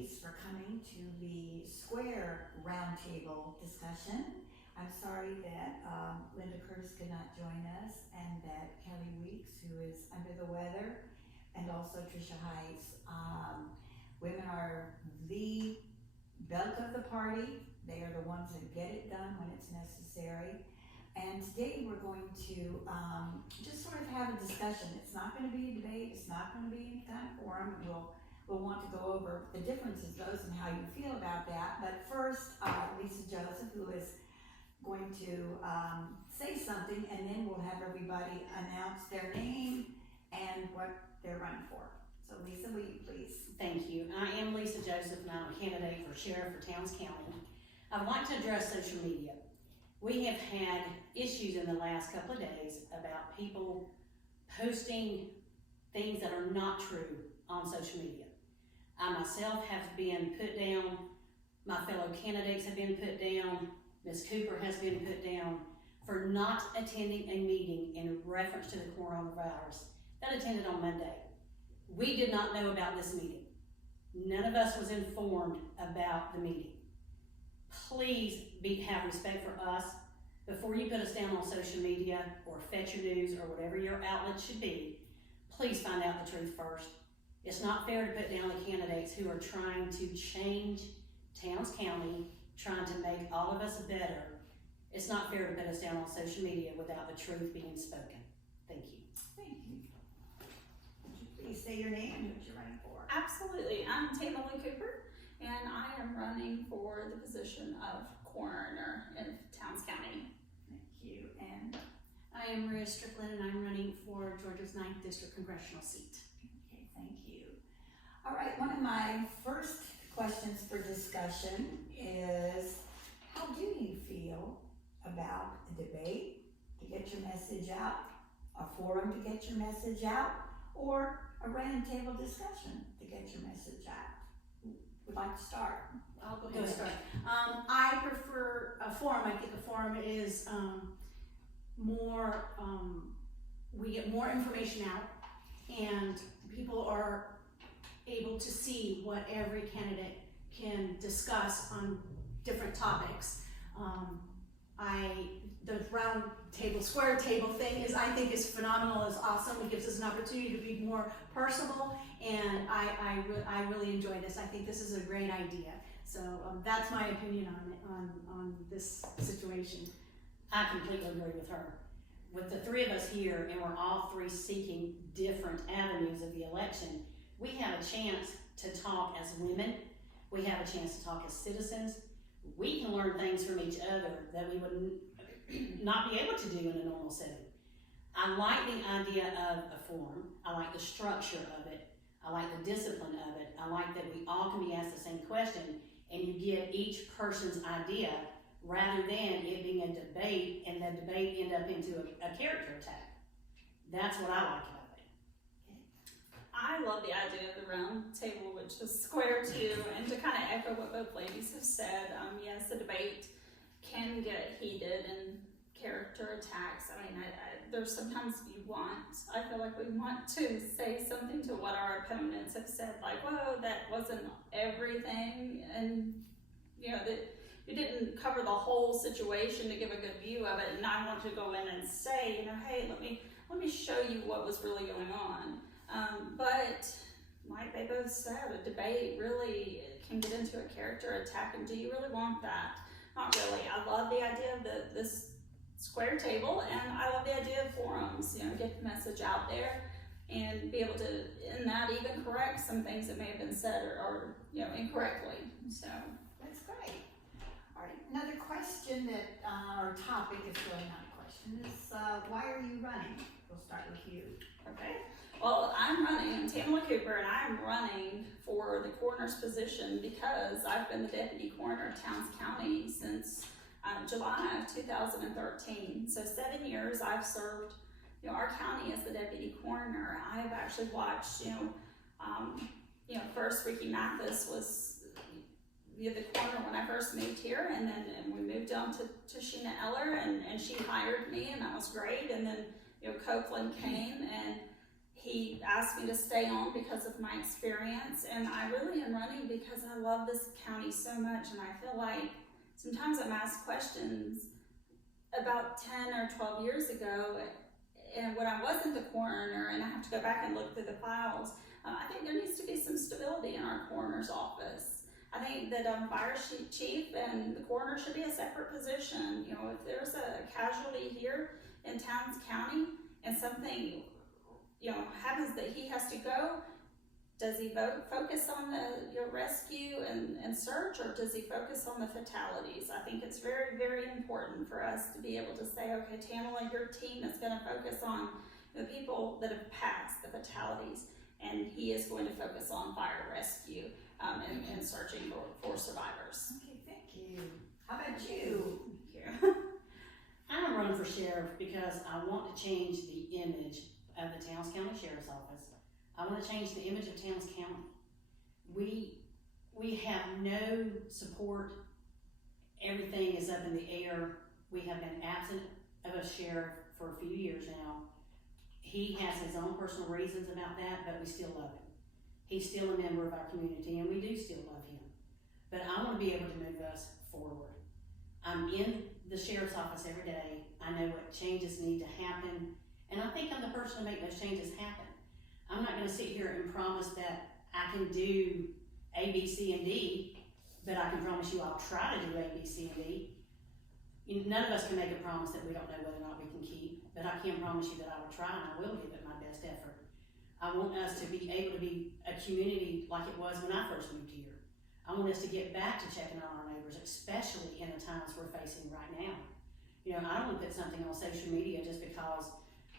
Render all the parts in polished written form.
ladies, for coming to the Square Roundtable discussion. I'm sorry that Linda Curtis could not join us, and that Kelly Weeks, who is under the weather, and also Tricia Heights. Women are the bulk of the party. They are the ones that get it done when it's necessary. And today we're going to just sort of have a discussion. It's not going to be a debate. It's not going to be any kind of forum. We'll want to go over the differences, those, and how you feel about that. But first, Lisa Joseph, who is going to say something, and then we'll have everybody announce their name and what they're running for. So Lisa, will you please? Thank you. I am Lisa Joseph, and I'm a candidate for sheriff for Towns County. I'd like to address social media. We have had issues in the last couple of days about people posting things that are not true on social media. I myself have been put down, my fellow candidates have been put down, Ms. Cooper has been put down for not attending a meeting in reference to the coronavirus that attended on Monday. We did not know about this meeting. None of us was informed about the meeting. Please have respect for us. Before you put us down on social media or Fetch Your News or whatever your outlet should be, please find out the truth first. It's not fair to put down the candidates who are trying to change Towns County, trying to make all of us better. It's not fair to put us down on social media without the truth being spoken. Thank you. Thank you. Would you please say your name and what you're running for? Absolutely. I'm Tamela Cooper, and I am running for the position of coroner in Towns County. Thank you. And I am Maria Strickland, and I'm running for Georgia's 9th District Congressional seat. okay, thank you. All right, one of my first questions for discussion is, how do you feel about a debate to get your message out, a forum to get your message out, or a roundtable discussion to get your message out? Who would like to start? I'll go Go ahead. start. I prefer a forum. I think a forum is more, we get more information out, and people are able to see what every candidate can discuss on different topics. The round table, square table thing I think is phenomenal, is awesome. It gives us an opportunity to be more personable, and I really enjoy this. I think this is a great idea. So that's my opinion on this situation. I completely agree with her. With the three of us here, and we're all three seeking different avenues of the election, we have a chance to talk as women. We have a chance to talk as citizens. We can learn things from each other that we would not be able to do in a normal setting. I like the idea of a forum. I like the structure of it. I like the discipline of it. I like that we all can be asked the same question, and you get each person's idea, rather than it being a debate and the debate end up into a character attack. That's what I like about it. I love the idea of the round table, which is square too, and to kind of echo what both ladies have said, yes, the debate can get heated and character attacks. I mean, there's sometimes I feel like we want to say something to what our opponents have said, like, whoa, that wasn't everything, and that you didn't cover the whole situation to give a good view of it, and I want to go in and say, hey, let me show you what was really going on. But like they both said, a debate really can get into a character attack, and do you really want that? Not really. I love the idea of this square table, and I love the idea of forums, get the message out there and be able to, in that, even correct some things that may have been said or incorrectly. So That's great. All right, another question or topic is really not a question, is why are you running? We'll start with you. okay. Well, I'm Tamela Cooper, and I'm running for the coroner's position because I've been the deputy coroner of Towns County since July of 2013. So 7 years I've served our county as the deputy coroner. I've actually watched, first Ricky Mathis was the coroner when I first moved here, and then we moved on to Sheena Eller, and she hired me, and that was great. And then Copeland came, and he asked me to stay on because of my experience, and I really am running because I love this county so much, and I feel like sometimes I'm asked questions about 10 or 12 years ago, and when I wasn't the coroner, and I have to go back and look through the files, I think there needs to be some stability in our coroner's office. I think that fire chief and the coroner should be a separate position. You know, if there's a casualty here in Towns County and something, you know, happens that he has to go, does he focus on the rescue and search, or does he focus on the fatalities? I think it's very, very important for us to be able to say, okay, Tamela, your team is going to focus on the people that have passed, the fatalities, and he is going to focus on fire rescue and searching for survivors. Okay, thank you. How about you? Thank you. I'm running for sheriff because I want to change the image of the Towns County Sheriff's Office. I want to change the image of Towns County. We have no support. Everything is up in the air. We have been absent of a sheriff for a few years now. He has his own personal reasons about that, but we still love him. He's still a member of our community, and we do still love him. But I want to be able to move us forward. I'm in the sheriff's office every day. I know what changes need to happen, and I think I'm the person to make those changes happen. I'm not going to sit here and promise that I can do A, B, C, and D, but I can promise you I'll try to do A, B, C, and D. None of us can make a promise that we don't know whether or not we can keep, but I can promise you that I will try and I will give it my best effort. I want us to be able to be a community like it was when I first moved here. I want us to get back to checking on our neighbors, especially in the times we're facing right now. You know, I don't want to put something on social media just because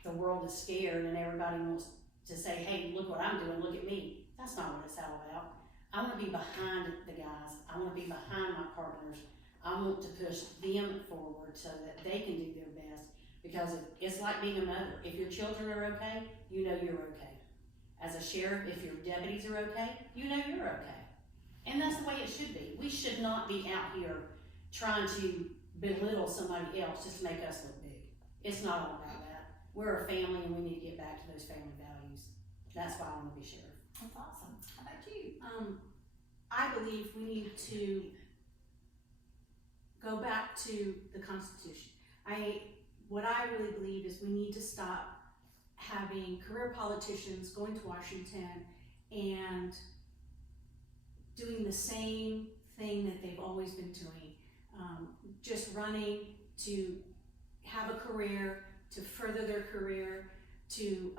the world is scared and everybody wants to say, hey, look what I'm doing, look at me. That's not what it's all about. I want to be behind the guys. I want to be behind my partners. I want to push them forward so that they can do their best, because it's like being a mother. If your children are okay, you know you're okay. As a sheriff, if your deputies are okay, you know you're okay. And that's the way it should be. We should not be out here trying to belittle somebody else just to make us look big. It's not all about that. We're a family and we need to get back to those family values. That's why I want to be sheriff. That's awesome. How about you? I believe we need to go back to the Constitution. What I really believe is we need to stop having career politicians going to Washington and doing the same thing that they've always been doing, just running to have a career, to further their career, to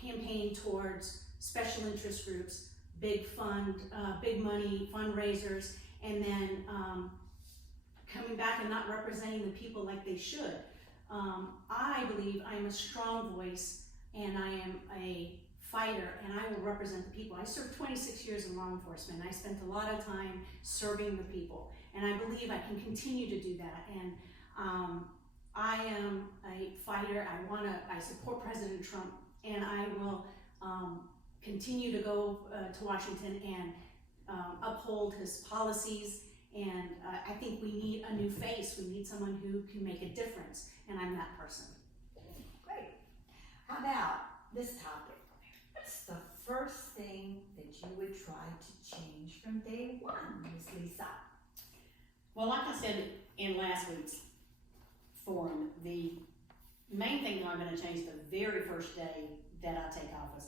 campaign towards special interest groups, big money fundraisers, and then coming back and not representing the people like they should. I believe I am a strong voice and I am a fighter and I will represent the people. I served 26 years in law enforcement. I spent a lot of time serving the people, and I believe I can continue to do that. And I am a fighter. I support President Trump, and I will continue to go to Washington and uphold his policies. And I think we need a new face. We need someone who can make a difference, and I'm that person. Great. How about this topic? What's the first thing that you would try to change from day one, Ms. Lisa? Well, like I said in last week's forum, the main thing that I'm going to change the very first day that I take office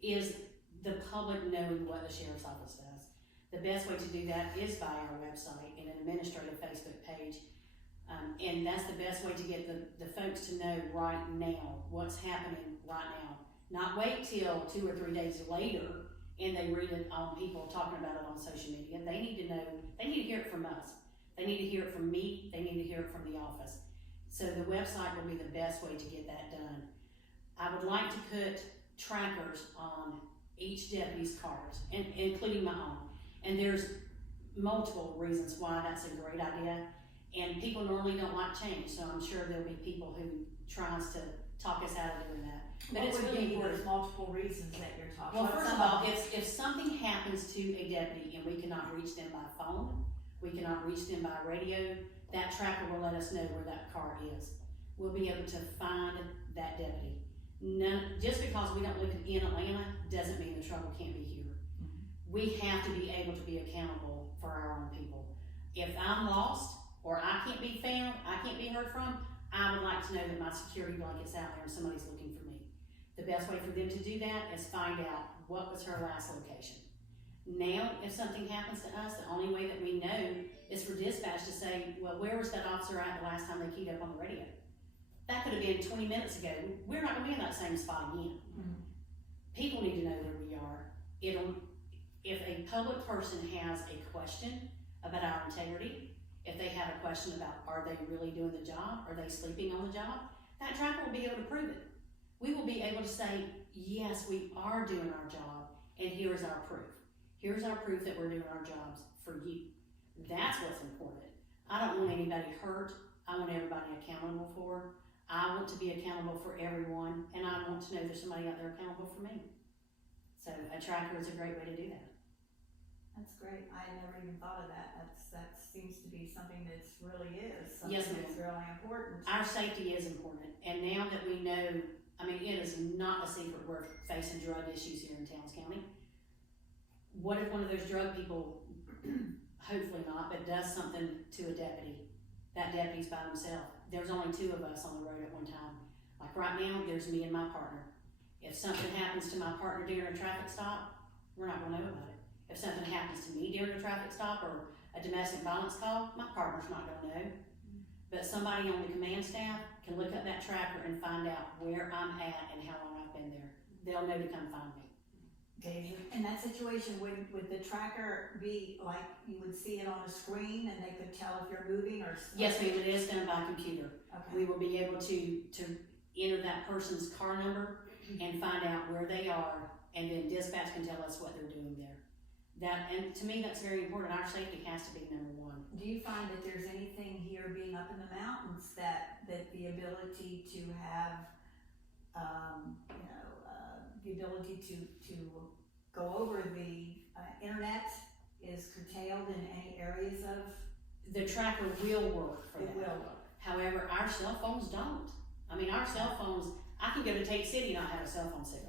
is the public knowing what the Sheriff's Office does. The best way to do that is by our website and an administrative Facebook page. And that's the best way to get the folks to know right now what's happening right now. Not wait till 2 or 3 days later and they read it on people talking about it on social media. They need to know, they need to hear it from us. They need to hear it from me. They need to hear it from the office. So the website will be the best way to get that done. I would like to put trackers on each deputy's cars, and including my own. And there's multiple reasons why that's a great idea. And people normally don't like change, so I'm sure there'll be people who tries to talk us out of doing that. But it's really important. There's multiple reasons that you're talking Well, about. first of all, if something happens to a deputy and we cannot reach them by phone, we cannot reach them by radio, that tracker will let us know where that car is. We'll be able to find that deputy. Just because we don't live in Atlanta doesn't mean the trouble can't be here. We have to be able to be accountable for our own people. If I'm lost, or I can't be found, I can't be heard from, I would like to know that my security blanket's out there and somebody's looking for me. The best way for them to do that is find out what was her last location. Now, if something happens to us, the only way that we know is for dispatch to say, well, where was that officer at the last time they keyed up on the radio? That could have been 20 minutes ago. We're not going to be in that same spot again. People need to know where we are. If a public person has a question about our integrity, if they have a question about are they really doing the job, are they sleeping on the job, that tracker will be able to prove it. We will be able to say, yes, we are doing our job, and here is our proof. Here's our proof that we're doing our jobs for you. That's what's important. I don't want anybody hurt. I want everybody accountable for. I want to be accountable for everyone, and I want to know there's somebody out there accountable for me. So a tracker is a great way to do that. That's great. I never even thought of that. That seems to be something that's really is. Something Yes, ma'am. that's really important. Our safety is important, and now that we know, I mean, it is not a secret we're facing drug issues here in Towns County. What if one of those drug people, hopefully not, but does something to a deputy? That deputy's by himself. There's only 2 of us on the road at one time. Like right now, there's me and my partner. If something happens to my partner during a traffic stop, we're not gonna know about it. If something happens to me during a traffic stop or a domestic violence call, my partner's not gonna know. But somebody on the command staff can look up that tracker and find out where I'm at and how long I've been there. They'll know to come find me. Okay, in that situation, would the tracker be like you would see it on a screen and they could tell if you're moving or? Yes, ma'am, it is done by computer. Okay. We will be able to enter that person's car number and find out where they are, and then dispatch can tell us what they're doing there. And to me, that's very important. Our safety has to be number one. Do you find that there's anything here being up in the mountains that the ability to have, the ability to go over the internet is curtailed in any areas of? The tracker will work for It that. will work. However, our cell phones don't. I mean, our cell phones, I can go to Tate City and not have a cell phone signal.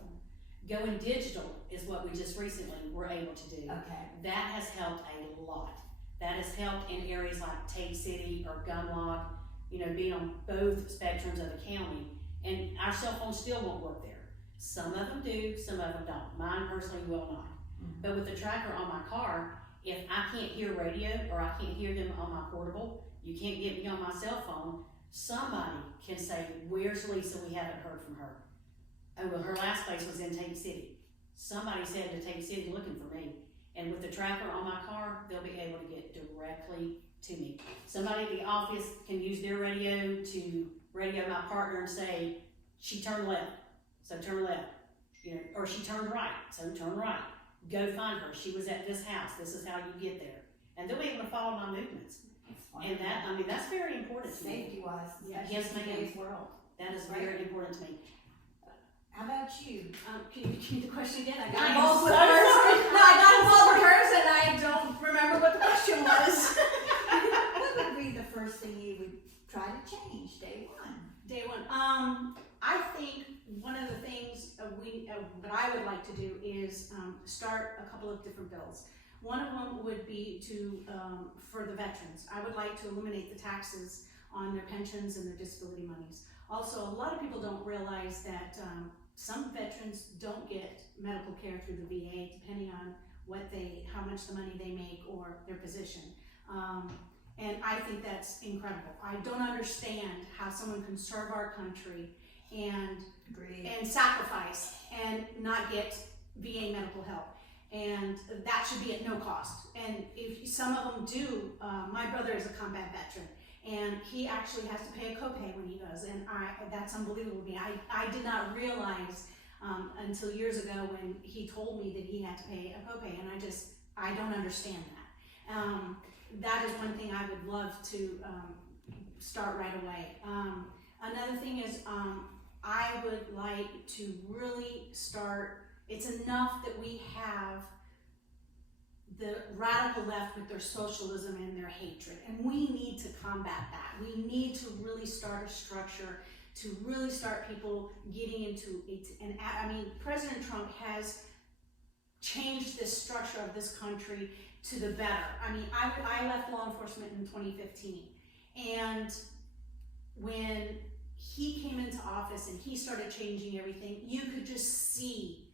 Going digital is what we just recently were able to do. Okay. That has helped a lot. That has helped in areas like Tate City or Gunlock, being on both spectrums of the county. And our cell phones still won't work there. Some of them do, some of them don't. Mine personally will not. Mm-hmm. But with the tracker on my car, if I can't hear radio or I can't hear them on my portable, you can't get me on my cell phone, somebody can say, where's Lisa? We haven't heard from her. Oh, well, her last place was in Tate City. Somebody said to Tate City looking for me. And with the tracker on my car, they'll be able to get directly to me. Somebody at the office can use their radio to radio my partner and say, she turned left, so turn left. Or she turned right, so turn right. Go find her. She was at this house. This is how you get there. And they'll be able to follow my movements. And that's very important to me. Safety-wise, especially Yes, in ma'am. today's world. That is very important to me. How about you? Can you repeat the question again? I I got am involved with so hers. sorry. No, I got involved with hers and I don't remember what the question was. What would be the first thing you would try to change day one? Day one. I think one of the things that I would like to do is start a couple of different bills. One of them would be for the veterans. I would like to eliminate the taxes on their pensions and their disability monies. Also, a lot of people don't realize that some veterans don't get medical care through the VA, depending on how much the money they make or their position. And I think that's incredible. I don't understand how someone can serve our country and sacrifice and not get VA medical help. And that should be at no cost. And if some of them do, my brother is a combat veteran, and he actually has to pay a copay when he goes, and that's unbelievable to me. I did not realize until years ago when he told me that he had to pay a copay, and I don't understand that. That is one thing I would love to start right away. Another thing is I would like to really start. It's enough that we have the radical left with their socialism and their hatred, and we need to combat that. We need to really start a structure to really start people getting into it. And I mean, President Trump has changed this structure of this country to the better. I mean, I left law enforcement in 2015, and when he came into office and he started changing everything, you could just see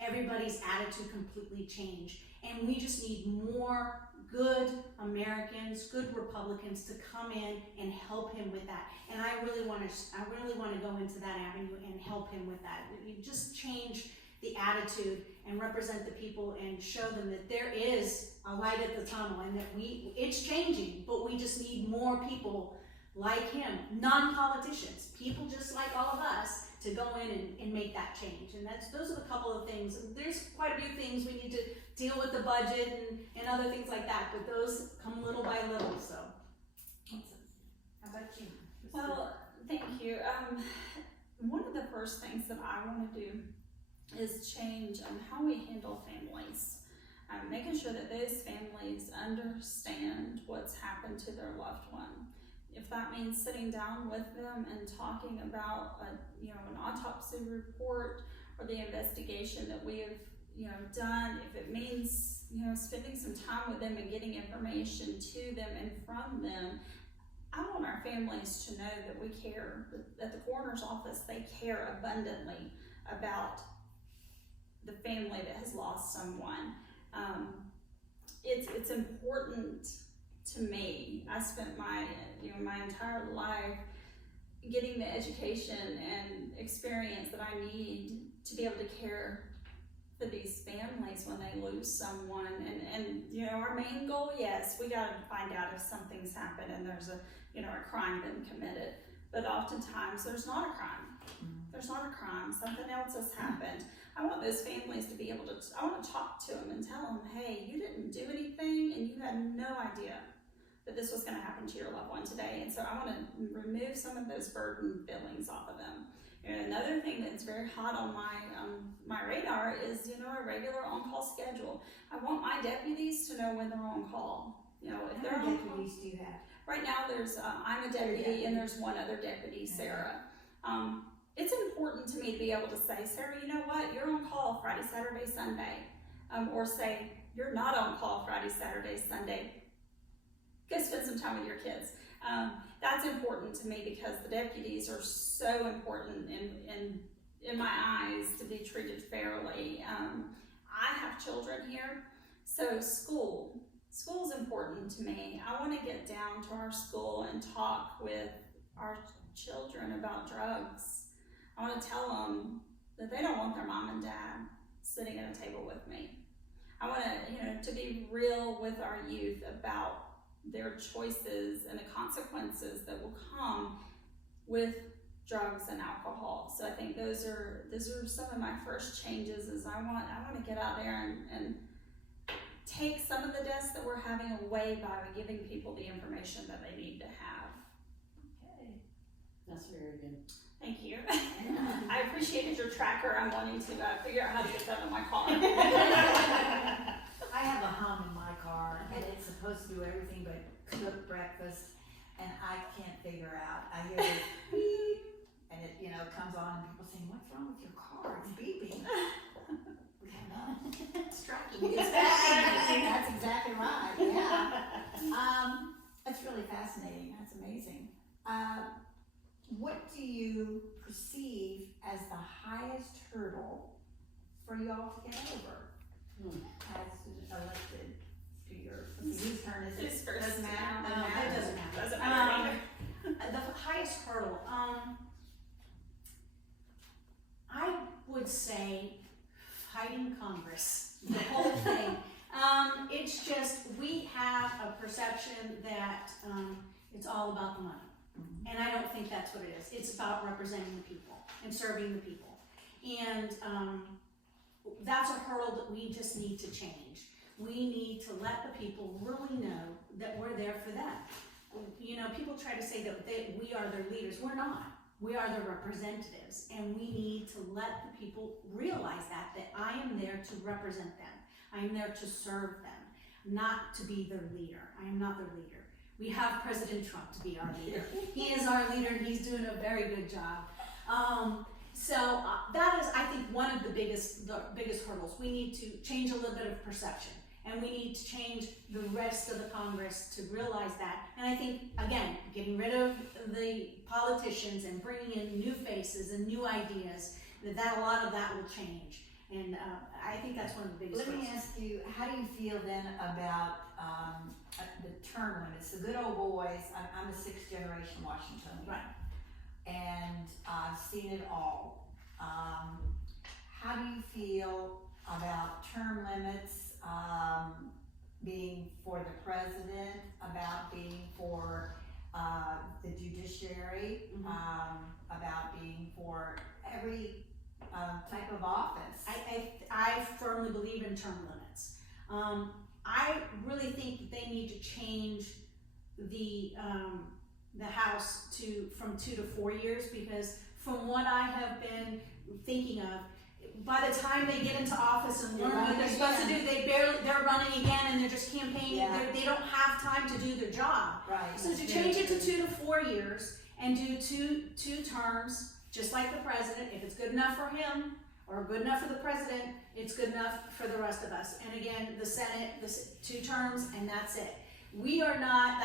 everybody's attitude completely change. And we just need more good Americans, good Republicans to come in and help him with that. And I really want to go into that avenue and help him with that. You just change the attitude and represent the people and show them that there is a light at the tunnel and that it's changing, but we just need more people like him, non-politicians, people just like all of us, to go in and make that change. And those are a couple of things. There's quite a few things we need to deal with, the budget and other things like that, but those come little by little. So how about you? Well, thank you. One of the first things that I want to do is change how we handle families. Making sure that those families understand what's happened to their loved one. If that means sitting down with them and talking about an autopsy report or the investigation that we have done, if it means spending some time with them and getting information to them and from them, I want our families to know that we care, that the coroner's office, they care abundantly about the family that has lost someone. It's important to me. I spent my entire life getting the education and experience that I need to be able to care for these families when they lose someone. And our main goal, yes, we got to find out if something's happened and there's a crime been committed. But oftentimes there's not a crime. There's not a crime. Something else has happened. I want those families to be able to. I want to talk to them and tell them, hey, you didn't do anything, and you had no idea that this was going to happen to your loved one today. And so I want to remove some of those burden feelings off of them. And another thing that's very hot on my radar is a regular on-call schedule. I want my deputies to know when they're on call. If they're How on many call. deputies do you have? Right now, I'm a deputy, and there's one other deputy, Sarah. It's important to me to be able to say, Sarah, you know what? You're on call Friday, Saturday, Sunday. Or say, you're not on call Friday, Saturday, Sunday. Go spend some time with your kids. That's important to me because the deputies are so important in my eyes to be treated fairly. I have children here, so school's important to me. I want to get down to our school and talk with our children about drugs. I want to tell them that they don't want their mom and dad sitting at a table with me. I want to be real with our youth about their choices and the consequences that will come with drugs and alcohol. So I think those are some of my first changes. Is I want to get out there and take some of the deaths that we're having away by giving people the information that they need to have. Okay, that's very good. Thank you. I appreciated your tracker. I'm wanting to figure out how to get that in my car. I have a hum in my car, and it's supposed to do everything but cook breakfast, and I can't figure out. I hear this beep, and it comes on, and people saying, "What's wrong with your car? It's beeping." We have none. It's tracking. It's fascinating. That's exactly right. Yeah. That's really fascinating. That's amazing. What do you perceive as the highest hurdle for y'all to get over as elected speaker? Whose turn is it? Who's first? Doesn't matter. It doesn't matter. Doesn't matter. The highest hurdle, I would say fighting Congress, the whole thing. It's just, we have a perception that it's all about the money. And I don't think that's what it is. It's about representing the people and serving the people. And that's a hurdle that we just need to change. We need to let the people really know that we're there for them. People try to say that we are their leaders. We're not. We are their representatives. And we need to let the people realize that I am there to represent them. I am there to serve them, not to be their leader. I am not their leader. We have President Trump to be our leader. He is our leader, and he's doing a very good job. So that is, I think, one of the biggest hurdles. We need to change a little bit of perception, and we need to change the rest of the Congress to realize that. And I think, again, getting rid of the politicians and bringing in new faces and new ideas, that a lot of that will change. And I think that's one of the biggest hurdles. Let me ask you, how do you feel then about the term limits? The good old boys, I'm a sixth generation Washingtonian. Right. And I've seen it all. How do you feel about term limits being for the president, about being for the judiciary, about being for every type of office? I firmly believe in term limits. I really think that they need to change the House from 2 to 4 years, because from what I have been thinking of, by the time they get into office and learn what they're supposed to do, they're running again and they're just campaigning. Yeah. They don't have time to do their job. Right. So to change it to 2 to 4 years and do two terms, just like the president, if it's good enough for him or good enough for the president, it's good enough for the rest of us. And again, the Senate, 2 terms, and that's it. We are not,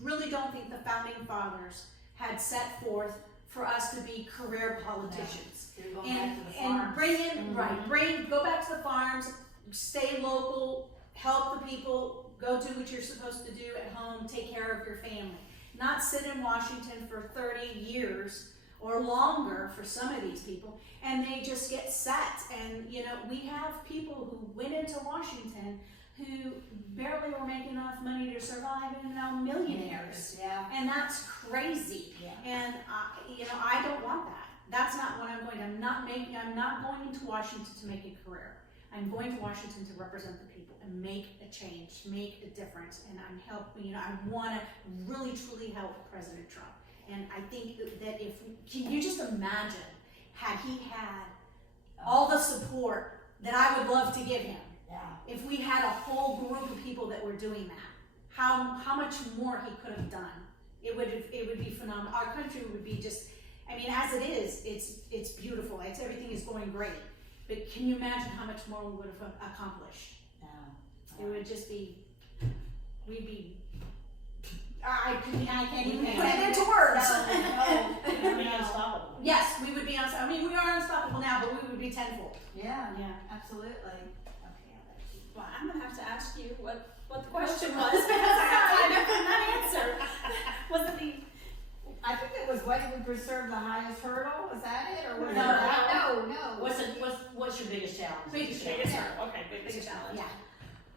really don't think the founding fathers had set forth for us to be career politicians. No. And bring in, go back to the farms, stay local, help the people, go do what you're supposed to do at home, take care of your family. Not sit in Washington for 30 years or longer for some of these people, and they just get set. And we have people who went into Washington who barely were making enough money to survive, and now millionaires. Yeah. And that's crazy. Yeah. And I don't want that. That's not what I'm going to. I'm not going to Washington to make a career. I'm going to Washington to represent the people and make a change, make a difference. And I'm helping. I want to really truly help President Trump. And I think that can you just imagine, had he had all the support that I would love to give him? Yeah. If we had a whole group of people that were doing that, how much more he could have done. It would be phenomenal. Our country would be just, as it is, it's beautiful. Everything is going great. But can you imagine how much more we would have accomplished? No. It would just be, I can't even put it into words. No. We'd be unstoppable. Yes, we would be unstoppable. We are unstoppable now, but we would be tenfold. Yeah. Yeah. Absolutely. Well, I'm gonna have to ask you what the question was, because I got tired of that answer. Was it I think it was whether we preserve the highest hurdle. Was that it, or was No. No. What's your biggest challenge? Biggest biggest hurdle? Okay, biggest challenge. Yeah.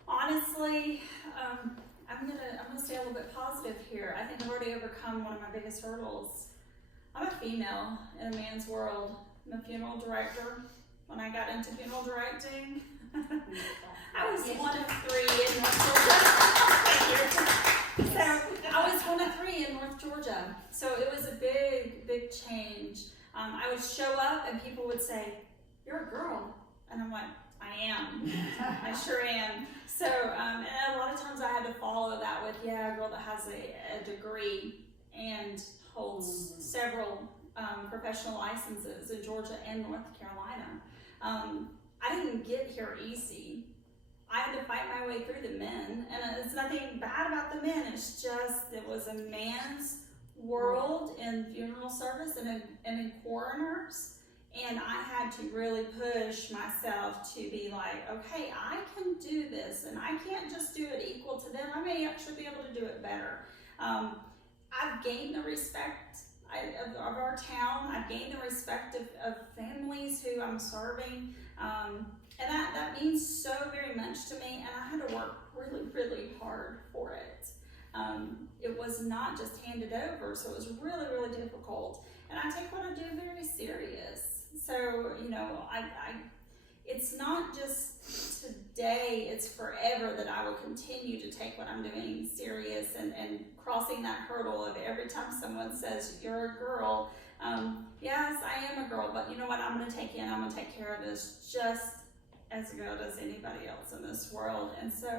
Honestly, I'm gonna stay a little bit positive here. I think I've already overcome one of my biggest hurdles. I'm a female in a man's world. I'm a funeral director. When I got into funeral directing, I was one of 3 in North Georgia. So I was one of 3 in North Georgia. So it was a big, big change. I would show up and people would say, "You're a girl," and I'm like, "I am. I sure am." So and a lot of times I had to follow that with, a girl that has a degree and holds several professional licenses in Georgia and North Carolina. I didn't get here easy. I had to fight my way through the men, and it's nothing bad about the men. It's just it was a man's world in funeral service and in coroners, and I had to really push myself to be like, okay, I can do this, and I can't just do it equal to them. I may actually be able to do it better. I've gained the respect of our town. I've gained the respect of families who I'm serving. And that means so very much to me, and I had to work really, really hard for it. It was not just handed over, so it was really, really difficult. And I take what I do very serious. So, it's not just today, it's forever that I will continue to take what I'm doing serious and crossing that hurdle of every time someone says, "You're a girl." Yes, I am a girl, but you know what? I'm going to take care of this just as good as anybody else in this world. And so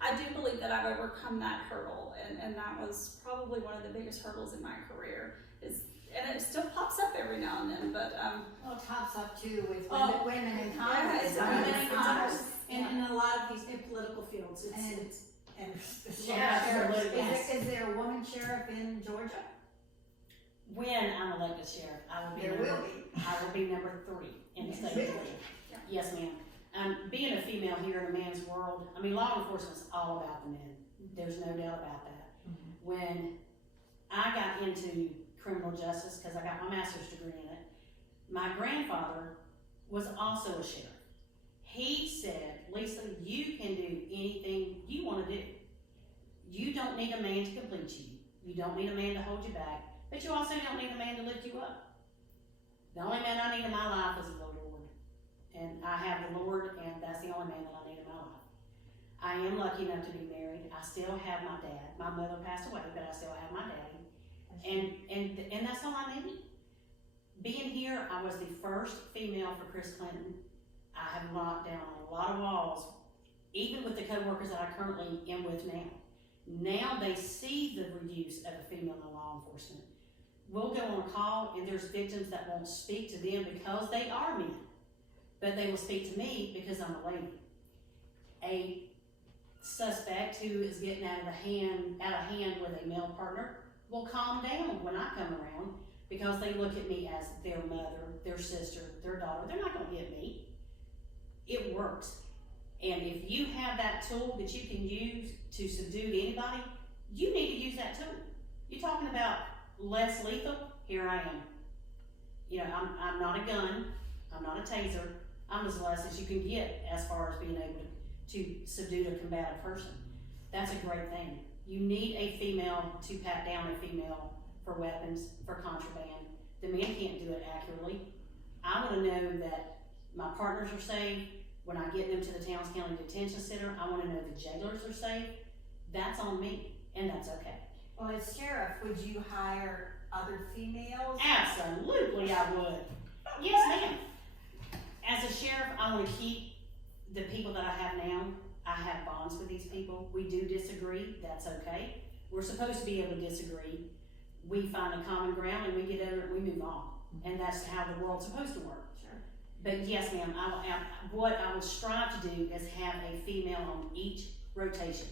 I do believe that I've overcome that hurdle, and that was probably one of the biggest hurdles in my career. And it still pops up every now and then, but Well, it pops up too with Oh, women in yeah, Congress. it's Women women in in Congress. And in a lot of these political fields, And- it's And the Yeah, sheriff, absolutely. is there a woman sheriff in Georgia? When I'm elected sheriff, I will be There number, will be. I will be number 3 in the state of Really? Georgia. Yeah. Yes, ma'am. Being a female here in a man's world, I mean, law enforcement's all about the men. There's no doubt about that. When I got into criminal justice, because I got my master's degree in it, my grandfather was also a sheriff. He said, Lisa, you can do anything you want to do. You don't need a man to complete you. You don't need a man to hold you back, but you also don't need a man to lift you up. The only man I need in my life is the Lord. And I have the Lord, and that's the only man that I need in my life. I am lucky enough to be married. I still have my dad. My mother passed away, but I still have my daddy. And that's all I need. Being here, I was the first female for Chris Clinton. I have knocked down a lot of walls, even with the co-workers that I currently am with now. Now they see the use of a female in law enforcement. We'll go on a call, and there's victims that won't speak to them because they are men, but they will speak to me because I'm a lady. A suspect who is getting out of hand with a male partner will calm down when I come around because they look at me as their mother, their sister, their daughter. They're not going to get me. It works. And if you have that tool that you can use to subdue anybody, you need to use that tool. You're talking about less lethal? Here I am. You know, I'm not a gun. I'm not a taser. I'm as less as you can get as far as being able to subdue a combative person. That's a great thing. You need a female to pat down a female for weapons, for contraband. The man can't do it accurately. I want to know that my partners are safe. When I get them to the Towns County Detention Center, I want to know the jailers are safe. That's on me, and that's okay. Well, as sheriff, would you hire other females? Absolutely, I would. Yes, ma'am. As a sheriff, I want to keep the people that I have now. I have bonds with these people. We do disagree. That's okay. We're supposed to be able to disagree. We find a common ground and we get over it and we move on. And that's how the world's supposed to work. Sure. But yes, ma'am, what I would strive to do is have a female on each rotation.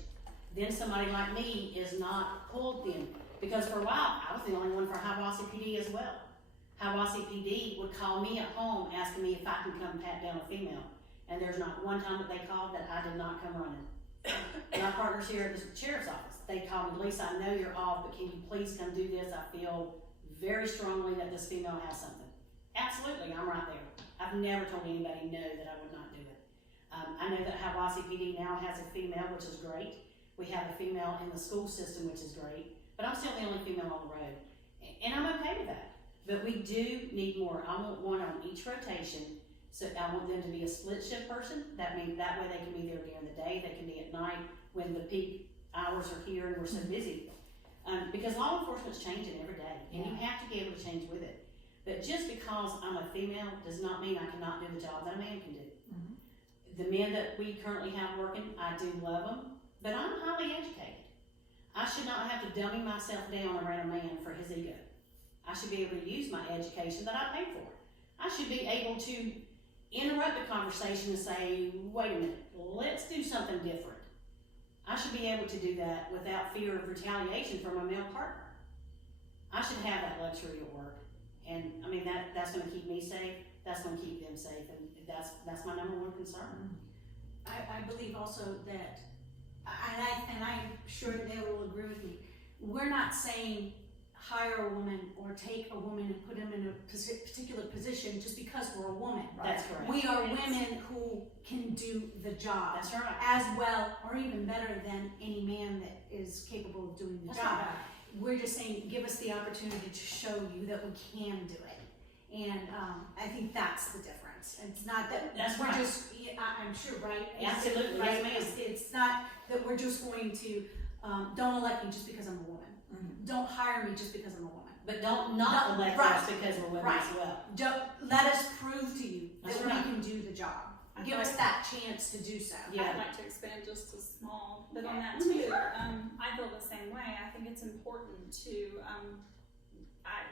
Then somebody like me is not pulled in. Because for a while, I was the only one for Hiawassee PD as well. Hiawassee PD would call me at home asking me if I can come pat down a female. And there's not one time that they called that I did not come running. My partners here at the sheriff's office, they called me, Lisa, I know you're off, but can you please come do this? I feel very strongly that this female has something. Absolutely, I'm right there. I've never told anybody no that I would not do it. I know that Hiawassee PD now has a female, which is great. We have a female in the school system, which is great. But I'm still the only female on the road. And I'm okay with that. But we do need more. I want one on each rotation. So I want them to be a split shift person. That means that way they can be there during the day. They can be at night when the peak hours are here and we're so busy. Because law enforcement's changing every day. And you have to be able to change with it. But just because I'm a female does not mean I cannot do the job that a man can do. Mm-hmm. The men that we currently have working, I do love them. But I'm highly educated. I should not have to dummy myself down around a man for his ego. I should be able to use my education that I paid for. I should be able to interrupt the conversation and say, wait a minute, let's do something different. I should be able to do that without fear of retaliation from a male partner. I should have that luxury at work. And I mean, that's going to keep me safe. That's going to keep them safe. And that's my number one concern. I believe also that, and I'm sure they will agree with me, we're not saying hire a woman or take a woman and put them in a particular position just because we're a woman. That's correct. We are women who can do the job. That's right. As well or even better than any man that is capable of doing the That's job. right. We're just saying, give us the opportunity to show you that we can do it. And I think that's the difference. It's not that That's we're right. just, I'm sure, right? Absolutely, Right? yes, ma'am. It's not that we're just going to, don't elect me just because I'm a woman. Mm-hmm. Don't hire me just because I'm a woman. But don't not elect Right. us because we're women Right. as well. Don't let us prove to you that That's we right. can do the job. give us that chance to do so. Yeah. I'd like to expand just a small bit on that too. I feel the same way. I think it's important to,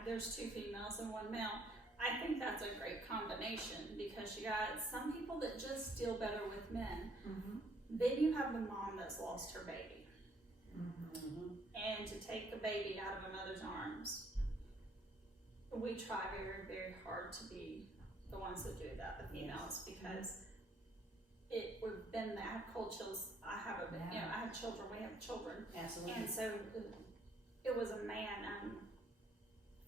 there's 2 females and 1 male. I think that's a great combination because you got some people that just deal better with men. Mm-hmm. Then you have the mom that's lost her baby. Mm-hmm. And to take the baby out of a mother's arms, we try very, very hard to be the ones that do that, the females, because we've been there. I have cold chills. I have I have children. We have children, Absolutely. and so it was a man.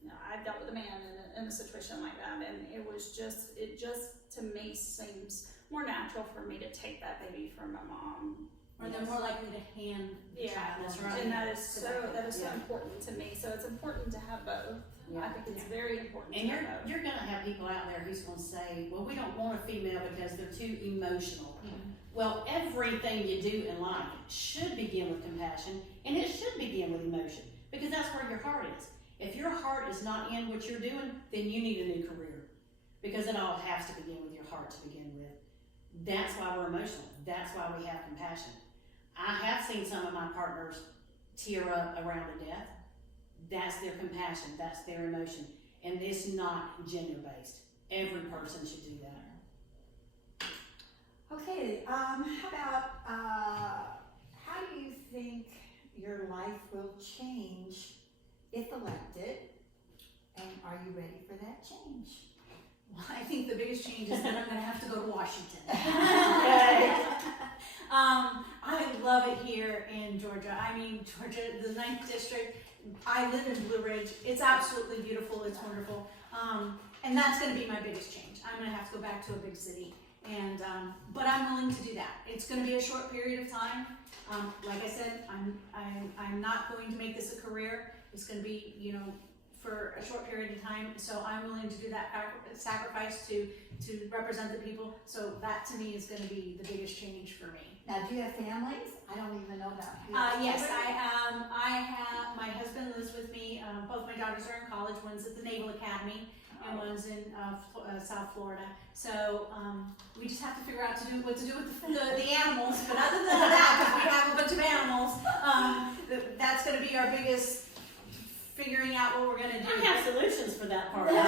I dealt with a man in a situation like that, and it just to me seems more natural for me to take that baby from my mom. Or they're more likely to hand the child. that's right. And that is so important to me. So it's important to have both. Yeah. I think it's very important And to have both. you're gonna have people out there who's gonna say, well, we don't want a female because they're too emotional. Mhm. Well, everything you do in life should begin with compassion, and it should begin with emotion, because that's where your heart is. If your heart is not in what you're doing, then you need a new career, because it all has to begin with your heart to begin with. That's why we're emotional. That's why we have compassion. I have seen some of my partners tear up around a death. That's their compassion. That's their emotion. And it's not gender-based. Every person should do that. Okay, how about, how do you think your life will change if elected? And are you ready for that change? Well, I think the biggest change is that I'm gonna have to go to Washington. I love it here in Georgia. I mean, Georgia, the 9th district, I live in Blue Ridge. It's absolutely beautiful, it's wonderful. And that's gonna be my biggest change. I'm gonna have to go back to a big city. And, but I'm willing to do that. It's gonna be a short period of time. Like I said, I'm not going to make this a career. It's gonna be, for a short period of time, so I'm willing to do that sacrifice to represent the people. So that to me is going to be the biggest change for me. Now, do you have families? I don't even know that. Yes, I have. My husband lives with me. Both my daughters are in college. One's at the Naval Academy, and one's in South Florida. So we just have to figure out what to do with the animals. But other than that, because we have a bunch of animals, that's going to be our biggest. Figuring out what we're gonna do. I have solutions for that part. But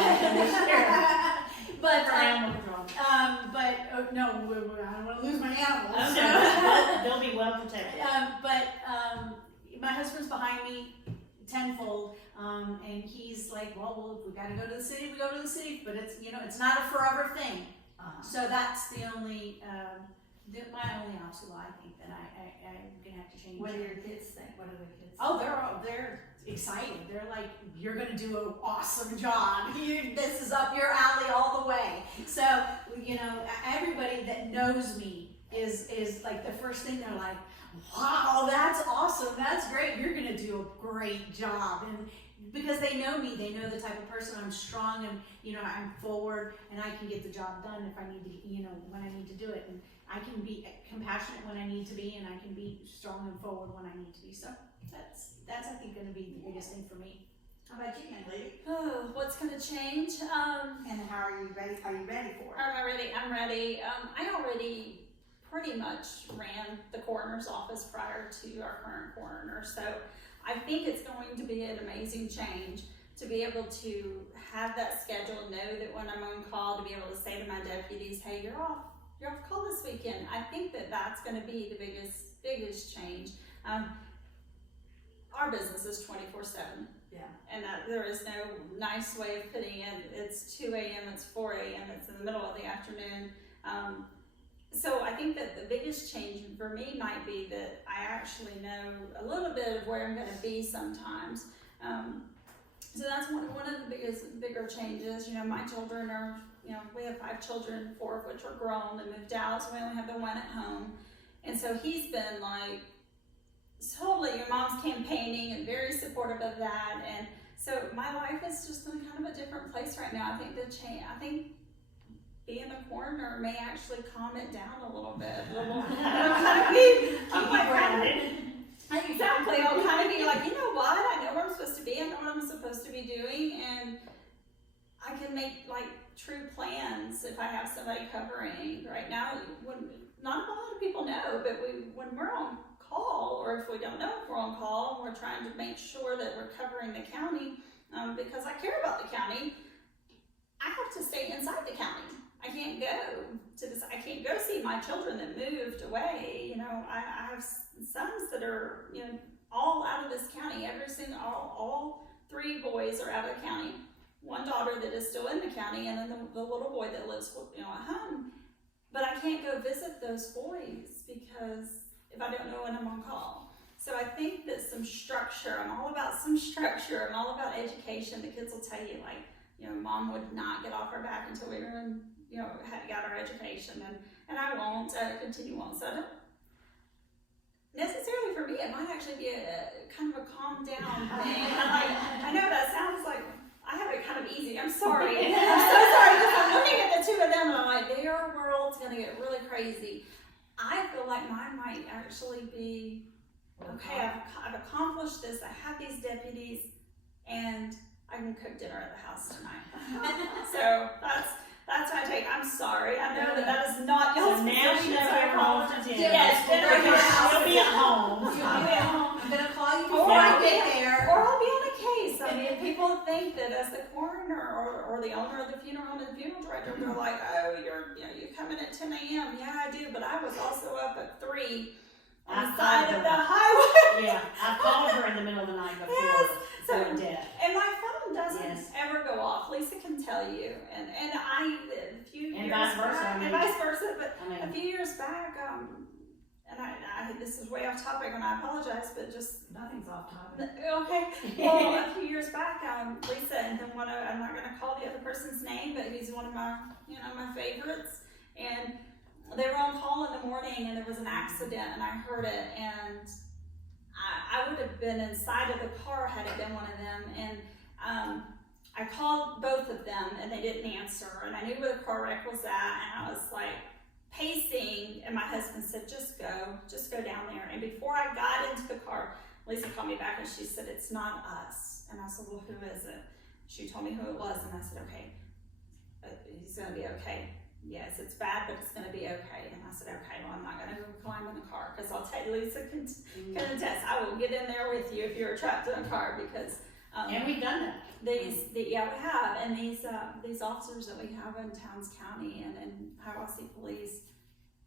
no, I don't want to lose my animals. Oh, so. no, they'll be well protected. My husband's behind me tenfold, and he's like, well, if we gotta go to the city, we go to the city. But it's not a forever thing. So that's the only, my only obstacle. I think that I'm gonna have to change. What do your kids think? What do the kids think? Oh, they're excited. They're like, you're gonna do an awesome job. This is up your alley all the way. So, everybody that knows me is like the first thing they're like, wow, that's awesome. That's great. You're gonna do a great job. And because they know me, they know the type of person I'm strong and, I'm forward and I can get the job done if I need to, when I need to do it. And I can be compassionate when I need to be, and I can be strong and forward when I need to be. So that's I think going to be the biggest thing for me. How about you, young lady? Oh, what's going to change? And how are you ready? Are you ready for it? I'm ready. I already pretty much ran the coroner's office prior to our current coroner, so I think it's going to be an amazing change to be able to have that schedule, know that when I'm on call, to be able to say to my deputies, hey, you're off call this weekend. I think that that's going to be the biggest change. Our business is 24/7. Yeah. And that there is no nice way of putting it. It's 2 a.m., it's 4 a.m., it's in the middle of the afternoon. So I think that the biggest change for me might be that I actually know a little bit of where I'm going to be sometimes. So that's one of the bigger changes. My children are, we have 5 children, 4 of which are grown and moved out, so we only have the one at home. And so he's been like, totally, your mom's campaigning and very supportive of that. And so my life is just in kind of a different place right now. I think being the coroner may actually calm it down a little bit. Exactly. I'll kind of be like, you know what? I know where I'm supposed to be. I know what I'm supposed to be doing, and I can make true plans if I have somebody covering. Right now, not a lot of people know, but when we're on call, or if we don't know if we're on call, and we're trying to make sure that we're covering the county, because I care about the county, I have to stay inside the county. I can't go to this. I can't go see my children that moved away. You know, I have sons that are, you know, all out of this county. All 3 boys are out of the county. One daughter that is still in the county, and then the little boy that lives, you know, at home. But I can't go visit those boys because if I don't know when I'm on call. So I think that some structure. I'm all about some structure. I'm all about education. The kids will tell you, like, you know, mom would not get off her back until we were in, you know, got our education, and I won't continue on. So I don't necessarily, for me, it might actually be a kind of a calm down thing. I know that sounds like I have it kind of easy. I'm sorry. I'm so sorry because I'm looking at the 2 of them and I'm like, their world's gonna get really crazy. I feel like mine might actually be okay. I've accomplished this. I have these deputies, and I can cook dinner at the house tonight. So that's my take. I'm sorry. I know that is not y'all's So now she knows where home to dinner. Yes, dinner at your house. She'll be at home. I'll be at home. I'm gonna call you Or before I I'll get be- there. Or I'll be on a case. I mean, people think that as the coroner or the owner of the funeral home and the funeral director, they're like, oh, you come in at 10 a.m. Yeah, I do, but I was also up at 3 on the side of the highway. Yeah, I called her in the middle of the night before her death. And my phone doesn't Yes. ever go off. Lisa can tell you, and And vice versa, I mean. and vice versa. But I mean, a few years back, and I this is way off topic, and I apologize, but just Nothing's off topic. okay. Well, a few years back, Lisa and then I'm not gonna call the other person's name, but he's one of my, you know, my favorites, and they were on call in the morning, and there was an accident, and I heard it, and I would have been inside of the car had it been one of them, and I called both of them, and they didn't answer, and I knew where the car wreck was at, and I was like pacing, and my husband said, just go down there. And before I got into the car, Lisa called me back, and she said, it's not us. And I said, well, who is it? She told me who it was, and I said, okay, he's gonna be okay. Yes, it's bad, but it's gonna be okay. And I said, okay, well, I'm not gonna go climb in the car, because I'll tell you, Lisa can attest, I will get in there with you if you're trapped in a car, because and we've done that. yeah, we have, and these officers that we have in Towns County and in Hiawassee Police,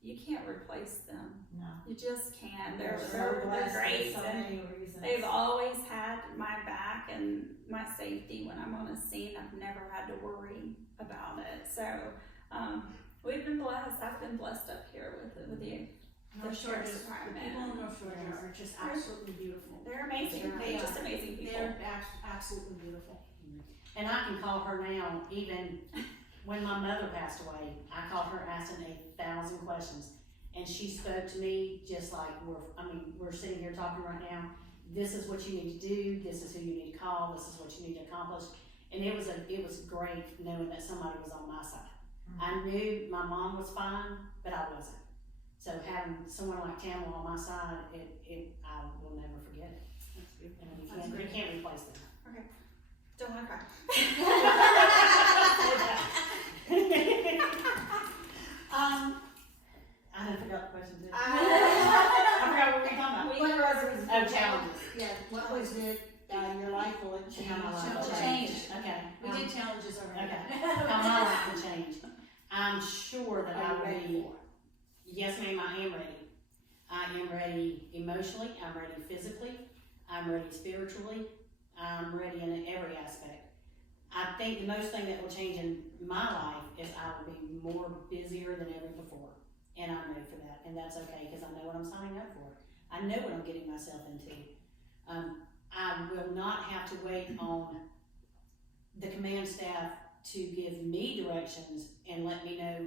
you can't replace them. No. You just can't. They're They're blessed great, for so and many reasons. they've always had my back and my safety when I'm on a scene. I've never had to worry about it. So we've been blessed. I've been blessed up here with the North Shore, sheriff's the department. people in North Shore are just absolutely beautiful. They're amazing. They They're just are. amazing people. They're absolutely beautiful. And I can call her now, even when my mother passed away, I called her asking 1,000 questions. And she spoke to me just like we're sitting here talking right now. This is what you need to do. This is who you need to call. This is what you need to accomplish. And it was great knowing that somebody was on my side. I knew my mom was fine, but I wasn't. So having someone like Tamela on my side, I will never forget it. That's beautiful. And you can't replace them. Okay. Don't want to cry. I forgot the question too. I forgot what we were talking about. Oh, challenges. Yeah, what was it, your life will change? How my life will Change. Okay. We did challenges already. Okay. How my life will change. I'm sure that I Are you will ready be. for it? Yes, ma'am, I am ready. I am ready emotionally. I'm ready physically. I'm ready spiritually. I'm ready in every aspect. I think the most thing that will change in my life is I will be more busier than ever before. And I'm ready for that. And that's okay because I know what I'm signing up for. I know what I'm getting myself into. I will not have to wait on the command staff to give me directions and let me know,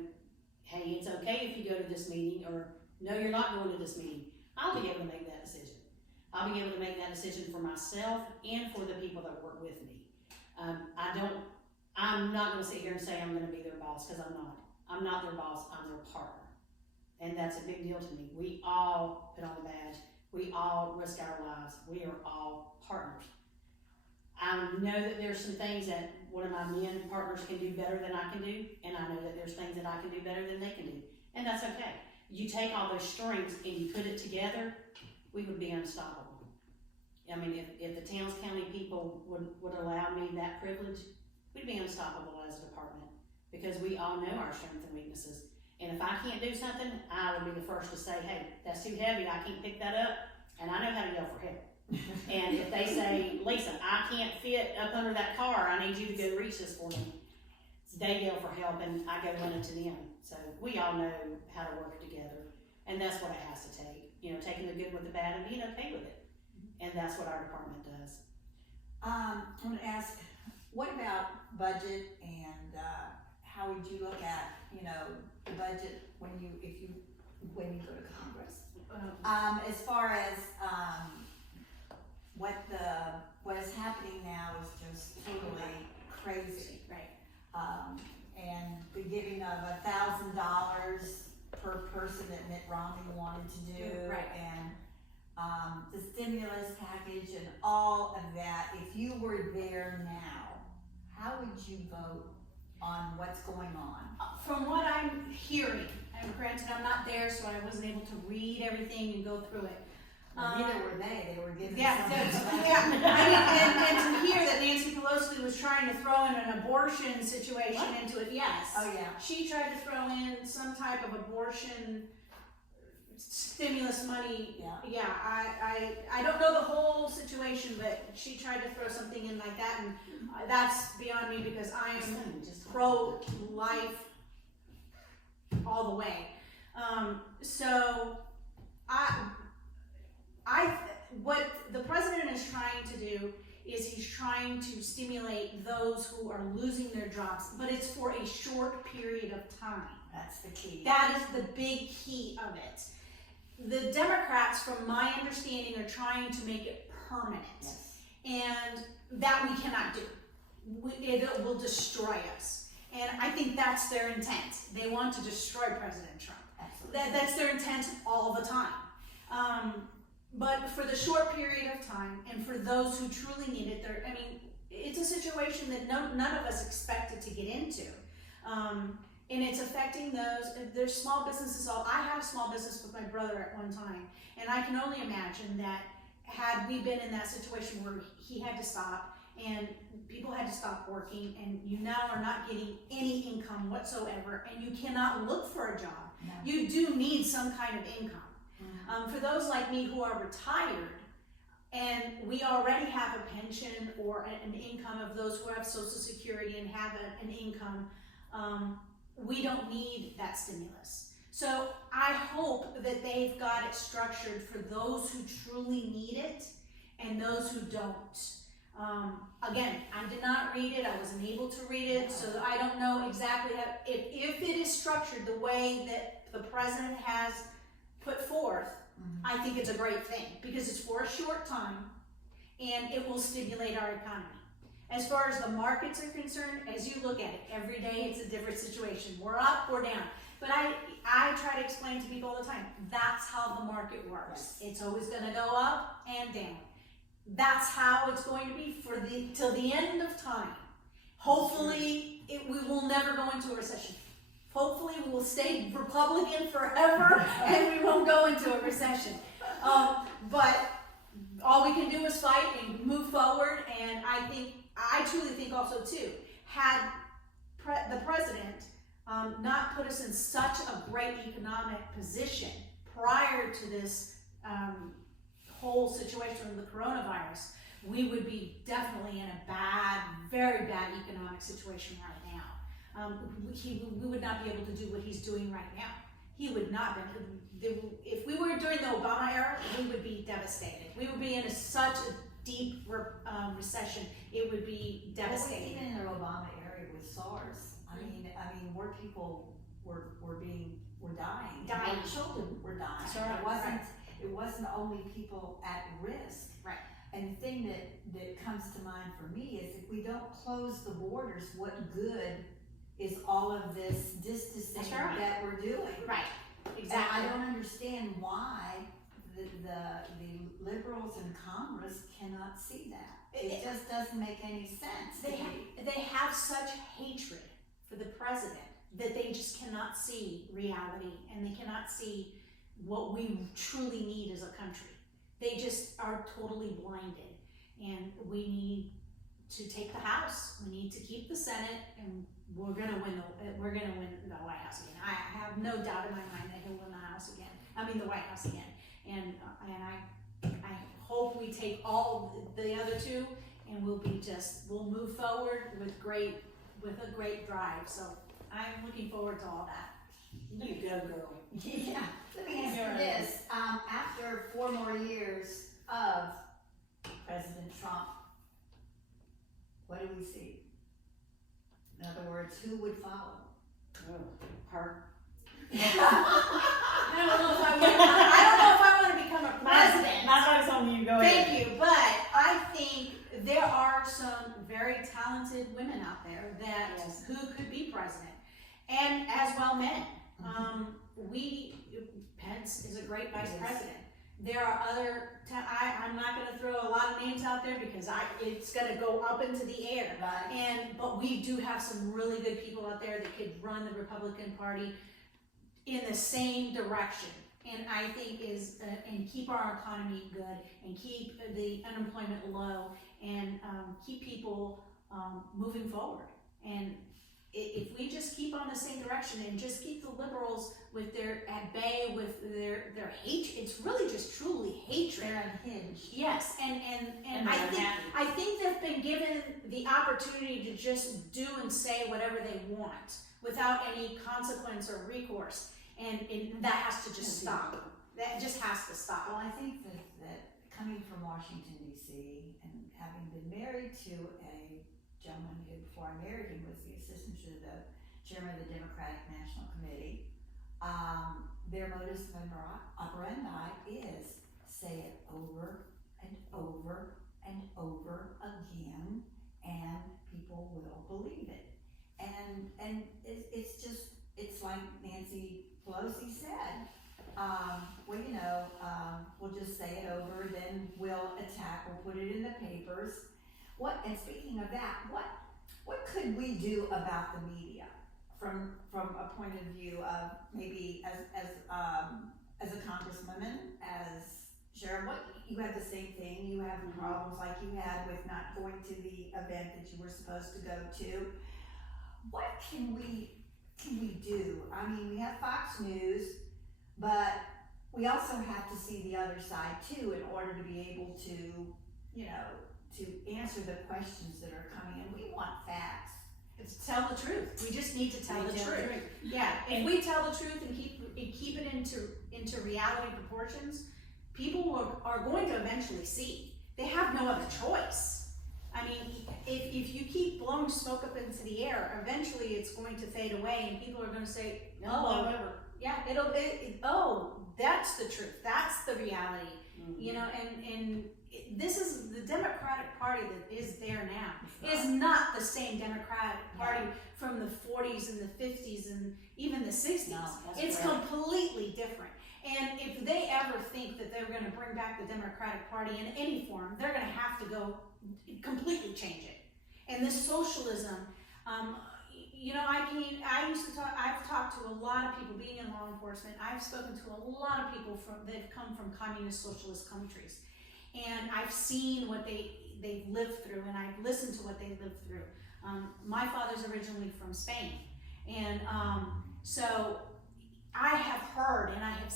hey, it's okay if you go to this meeting, or no, you're not going to this meeting. I'll be able to make that decision. I'll be able to make that decision for myself and for the people that work with me. I'm not going to sit here and say I'm going to be their boss, because I'm not. I'm not their boss, I'm their partner. And that's a big deal to me. We all put on the badge. We all risk our lives. We are all partners. I know that there's some things that one of my men partners can do better than I can do, and I know that there's things that I can do better than they can do, and that's okay. You take all those strengths and you put it together, we would be unstoppable. I mean, if the Towns County people would allow me that privilege, we'd be unstoppable as a department, because we all know our strengths and weaknesses. And if I can't do something, I would be the first to say, hey, that's too heavy, I can't pick that up, and I know how to yell for help. And if they say, Lisa, I can't fit up under that car, I need you to go reach this for me, they yell for help and I go running to them. So we all know how to work together, and that's what it has to take. You know, taking the good with the bad and being okay with it. And that's what our department does. I'm gonna ask, what about budget and, how would you look at, you know, the budget when you go to Congress? As far as, what is happening now is just totally crazy. Right. And the giving of $1,000 per person that Mitt Romney wanted to do. Right. And, the stimulus package and all of that, if you were there now, how would you vote on what's going on? From what I'm hearing, and granted I'm not there, so I wasn't able to read everything and go through it. Neither were they were given Yeah, something. yeah. I mean, and to hear that Nancy Pelosi was trying to throw in an abortion situation into it, yes. Oh, yeah. She tried to throw in some type of abortion stimulus money. Yeah. I don't know the whole situation, but she tried to throw something in like that, and that's beyond me because I am pro-life all the way. So what the president is trying to do is he's trying to stimulate those who are losing their jobs, but it's for a short period of time. That's the key. That is the big key of it. The Democrats, from my understanding, are trying to make it permanent. Yes. And that we cannot do. It will destroy us. And I think that's their intent. They want to destroy President Trump. Absolutely. That's their intent all the time. But for the short period of time, and for those who truly need it, it's a situation that none of us expected to get into. And it's affecting those, there's small businesses, I had a small business with my brother at one time, and I can only imagine that had we been in that situation where he had to stop, and people had to stop working, and you now are not getting any income whatsoever, and you cannot look for a job. No. You do need some kind of income. Mm-hmm. For those like me who are retired, and we already have a pension or an income of those who have Social Security and have an income, we don't need that stimulus. So I hope that they've got it structured for those who truly need it and those who don't. Again, I did not read it, I wasn't able to read it, so I don't know exactly how, if it is structured the way that the president has put forth, I think it's a great thing, because it's for a short time and it will stimulate our economy. As far as the markets are concerned, as you look at it, every day it's a different situation. We're up, we're down. But I try to explain to people all the time, that's how the market works. Yes. It's always gonna go up and down. That's how it's going to be till the end of time. Hopefully, we will never go into a recession. Hopefully we will stay Republican forever and we won't go into a recession. But all we can do is fight and move forward, and I truly think also too, had the president not put us in such a great economic position prior to this whole situation with the coronavirus, we would be definitely in a very bad economic situation right now. We would not be able to do what he's doing right now. He would not be. If we were during the Obama era, we would be devastated. We would be in such a deep recession. It would be devastating. Even in the Obama era with SARS, I mean, where people were dying. Dying. Our children were dying. Sorry, It wasn't only people at risk. Right. And the thing that comes to mind for me is if we don't close the borders, what good is all of this distancing That's right. that we're doing? Right. And Exactly. I don't understand why the liberals in Congress cannot see that. It just doesn't make any sense to me. They have such hatred for the president that they just cannot see reality, and they cannot see what we truly need as a country. They just are totally blinded, and we need to take the House. We need to keep the Senate, and we're gonna win the White House again. I have no doubt in my mind that he'll win the House again. I mean the White House again. And I hope we take all the other two, and we'll move forward with a great drive. So I'm looking forward to all that. You go, girl. Yeah, let me ask you this, after 4 more years of President Trump, what do we see? In other words, who would follow? Her. I don't know if I want to become a president. My vote's on you, go ahead. Thank you, but I think there are some very talented women out there that who could be president, and as well men. Pence is a great vice president. There are other. I'm not going to throw a lot of names out there because it's going to go up into the air. Right. But we do have some really good people out there that could run the Republican Party in the same direction, and I think and keep our economy good, and keep the unemployment low, and keep people moving forward. And if we just keep on the same direction and just keep the liberals at bay with their hatred, it's really just truly hatred. They're unhinged. Yes, and I think they've been given the opportunity to just do and say whatever they want without any consequence or recourse, and that has to just stop. That just has to stop. Well, I think that coming from Washington, D.C., and having been married to a gentleman who, before I married him, was the assistant to the chairman of the Democratic National Committee, their modus operandi is say it over and over and over again, and people will believe it. And it's like Nancy Pelosi said, we'll just say it over, then we'll attack, we'll put it in the papers. And speaking of that, what could we do about the media from a point of view of maybe as a congresswoman, as sheriff? You have the same thing. You have problems like you had with not going to the event that you were supposed to go to. What can we do? I mean, we have Fox News, but we also have to see the other side too in order to be able to answer the questions that are coming in. We want facts. It's tell the truth. We just need to tell the truth. Yeah, if we tell the truth and keep it into reality proportions, people are going to eventually see. They have no other choice. I mean, if you keep blowing smoke up into the air, eventually it's going to fade away, and people are going to say, that's the truth. That's the reality. Mm-hmm. And this is the Democratic Party that is there now. Is not the same Democratic Party from the 40s and the 50s and even the 60s. No, it's completely different. And if they ever think that they're going to bring back the Democratic Party in any form, they're going to have to go completely change it. And this socialism, I've talked to a lot of people being in law enforcement. I've spoken to a lot of people that have come from communist socialist countries. And I've seen what they've lived through, and I've listened to what they've lived through. My father's originally from Spain. And so I have heard and I have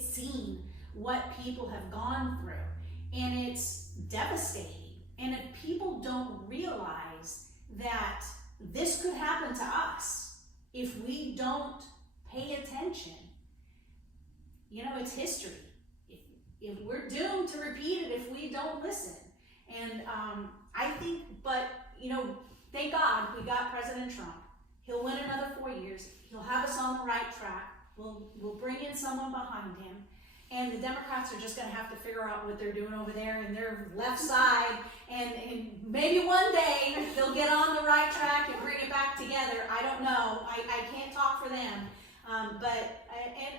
seen what people have gone through. And it's devastating. And if people don't realize that this could happen to us if we don't pay attention, it's history. If we're doomed to repeat it if we don't listen. And I think, thank God we got President Trump. He'll win another 4 years. He'll have us on the right track. We'll bring in someone behind him. And the Democrats are just going to have to figure out what they're doing over there in their left side. And maybe one day they'll get on the right track and bring it back together. I don't know. I can't talk for them. But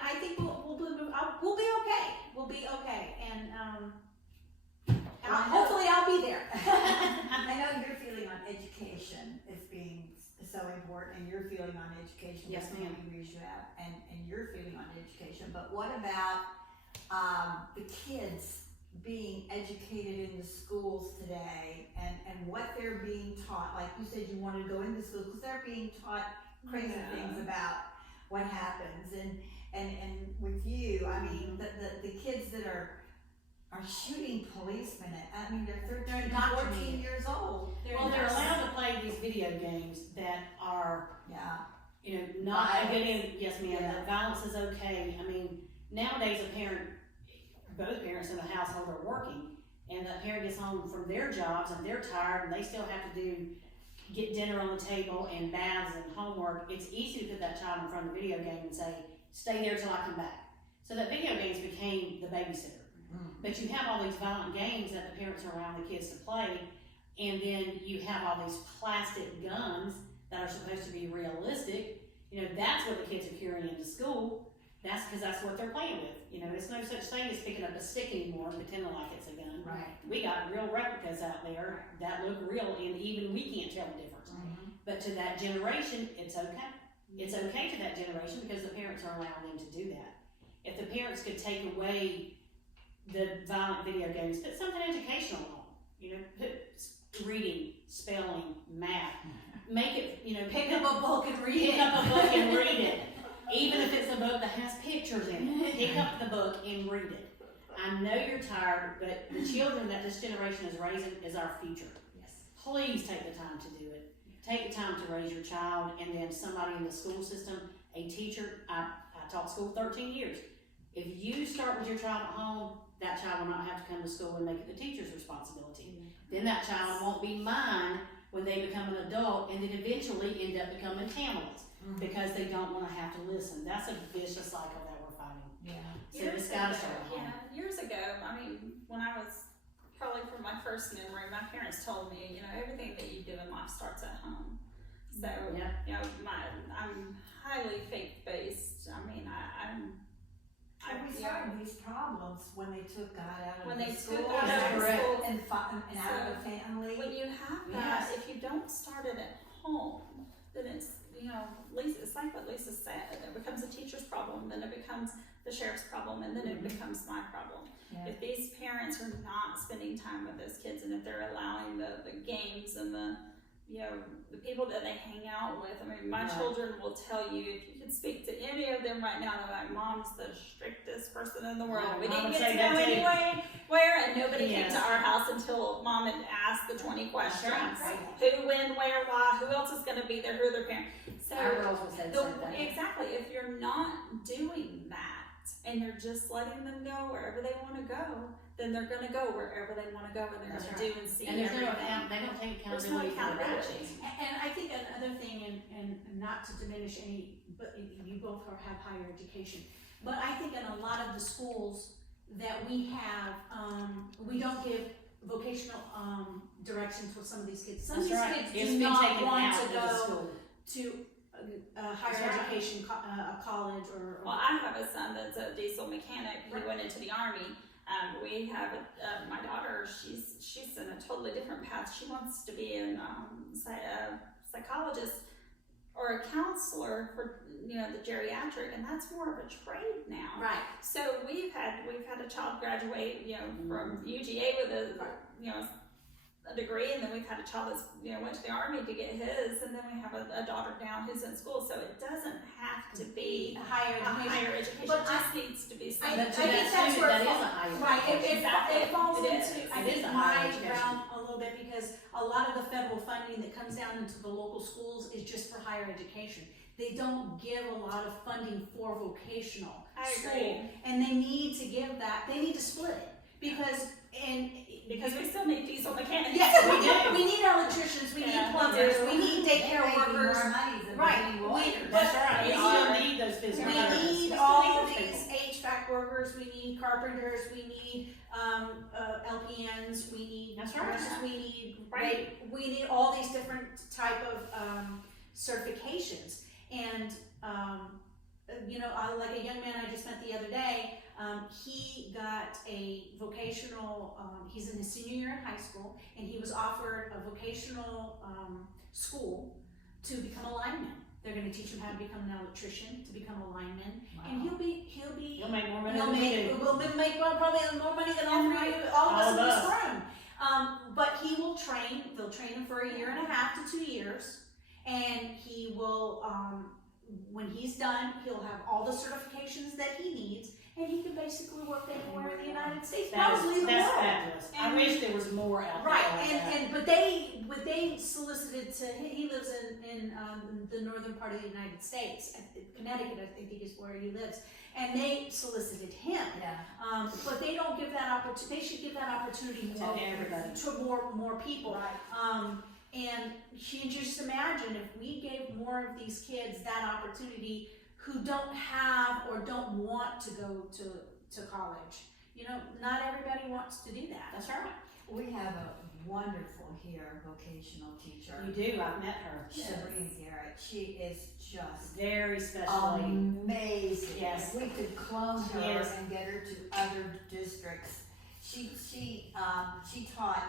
I think we'll be okay. We'll be okay. hopefully I'll be there. I know your feeling on education is being so important, and your feeling on education. Yes, that's ma'am. what we reached out, and your feeling on education. But what about the kids being educated in the schools today, and what they're being taught? Like you said, you want to go into schools because they're being taught crazy things about what happens, and with you, I mean, the kids that are shooting policemen at, I mean, they're 13, 14 years old. Well, they're allowed to play these video games that are, Yeah. you know, not Violence. getting, yes ma'am, Yeah. that violence is okay. I mean, nowadays both parents in the household are working, and the parent gets home from their jobs and they're tired and they still have to get dinner on the table and baths and homework. It's easy to put that child in front of the video game and say, stay there till I come back. So that video games became the babysitter. But you have all these violent games that the parents are allowing the kids to play, and then you have all these plastic guns that are supposed to be realistic. You know, that's what the kids are carrying into school. That's because that's what they're playing with. You know, it's no such thing as picking up a stick anymore and pretending like it's a gun. Right. We got real replicas out there that look real, and even we can't tell the difference. But to that generation, it's okay. It's okay to that generation because the parents are allowing them to do that. If the parents could take away the violent video games, put something educational on, you know, put reading, spelling, math, make it, you know, Pick up a book and read pick it. up a book and read it. Even if it's a book that has pictures in it, pick up the book and read it. I know you're tired, but the children that this generation is raising is our future. Yes. Please take the time to do it. Take the time to raise your child, and then somebody in the school system, a teacher. I taught school 13 years. If you start with your child at home, that child will not have to come to school and make it the teacher's responsibility. Then that child won't be mine when they become an adult, and then eventually end up becoming Tamela's because they don't want to have to listen. That's a vicious cycle that we're fighting. Yeah. So it's got to start at home. Years ago, I mean, when I was probably from my first memory, my parents told me, you know, everything that you do in life starts at home. So, Yeah. you know, I'm highly faith-based. I mean, And we started these problems when they took God out of when the they school. took God out of the school, and out of the family. when you have that, if you don't start it at home, then it's, you know, it's like what Lisa said, it becomes a teacher's problem, then it becomes the sheriff's problem, and then it becomes my problem. Yeah. If these parents are not spending time with those kids, and if they're allowing the games and the, you know, the people that they hang out with, I mean, my children will tell you, if you could speak to any of them right now, they're like, Mom's the strictest person in the world. Yeah, We Mom didn't would get say to go that too. anyway, where, and nobody came Yes. to our house until Mom had asked the 20 questions. right. Who, when, where, why, who else is gonna be there, who are their parents? So, Our girls will say the same thing. exactly, if you're not doing that, and you're just letting them go wherever they wanna go, then they're gonna go wherever they wanna go, and they're That's gonna do and see And there's no everything. they don't take There's no accountability for their accountability. actions. And I think another thing, and not to diminish any, but you both have higher education, but I think in a lot of the schools that we have, we don't give vocational directions for some of these kids. Some of That's these right. kids It's do been not taken want out to of the go school. to higher That's right. education, a college or. Well, I have a son that's a diesel mechanic. He went into the Army. We have my daughter. She's in a totally different path. She wants to be a psychologist or a counselor for, you know, the geriatric, and that's more of a trade now. Right. So we've had a child graduate, you know, from UGA with a degree, and then we've had a child that's, you know, went to the Army to get his, and then we have a daughter now who's in school. So it doesn't have to be Higher a education. higher education. But It just needs to be I something. But to think that that's student, where that it is a falls. higher Right, Exactly. it falls It into, is. I It think, is a my higher education. realm a little bit, because a lot of the federal funding that comes down into the local schools is just for higher education. They don't give a lot of funding for vocational I school, agree. and they need to give that, they need to split it, because, Because we still need diesel mechanics. yes, we do, we need electricians, we need Yeah, we plumbers, do. we need daycare They're making workers. more money than Right. many lawyers. That's right. We We still need- need those physical We therapists. need We all still need these those HVAC workers, we need carpenters, we need LPNs, we need That's right. nurses, we need, Right. we need all these different type of certifications. And you know, like a young man I just met the other day, He got a vocational, he's in his senior year in high school, and he was offered a vocational school to become a lineman. They're gonna teach him how to become an electrician, to become a lineman, and he'll make more money he'll than we make, do. will make probably more money than all of us in this room. But he will train, they'll train him for a year and a half to 2 years, and he will, when he's done, he'll have all the certifications that he needs, and he can basically work anywhere in the United States, probably the That's world. fabulous. I wish there was more out there. Right, like that. but they solicited to, he lives in the northern part of the United States, Connecticut, I think is where he lives, and they solicited him. Yeah. But they don't give that opportunity, they should give that opportunity To everybody. to more people. Right. And you just imagine if we gave more of these kids that opportunity who don't have or don't want to go to college. You know, not everybody wants to do that. That's right. We have a wonderful here vocational teacher. You do. I've met her. Sabrina Garrett. She is just Very special lady. amazing. Yes. If we could clone her Yes. and get her to other districts. She taught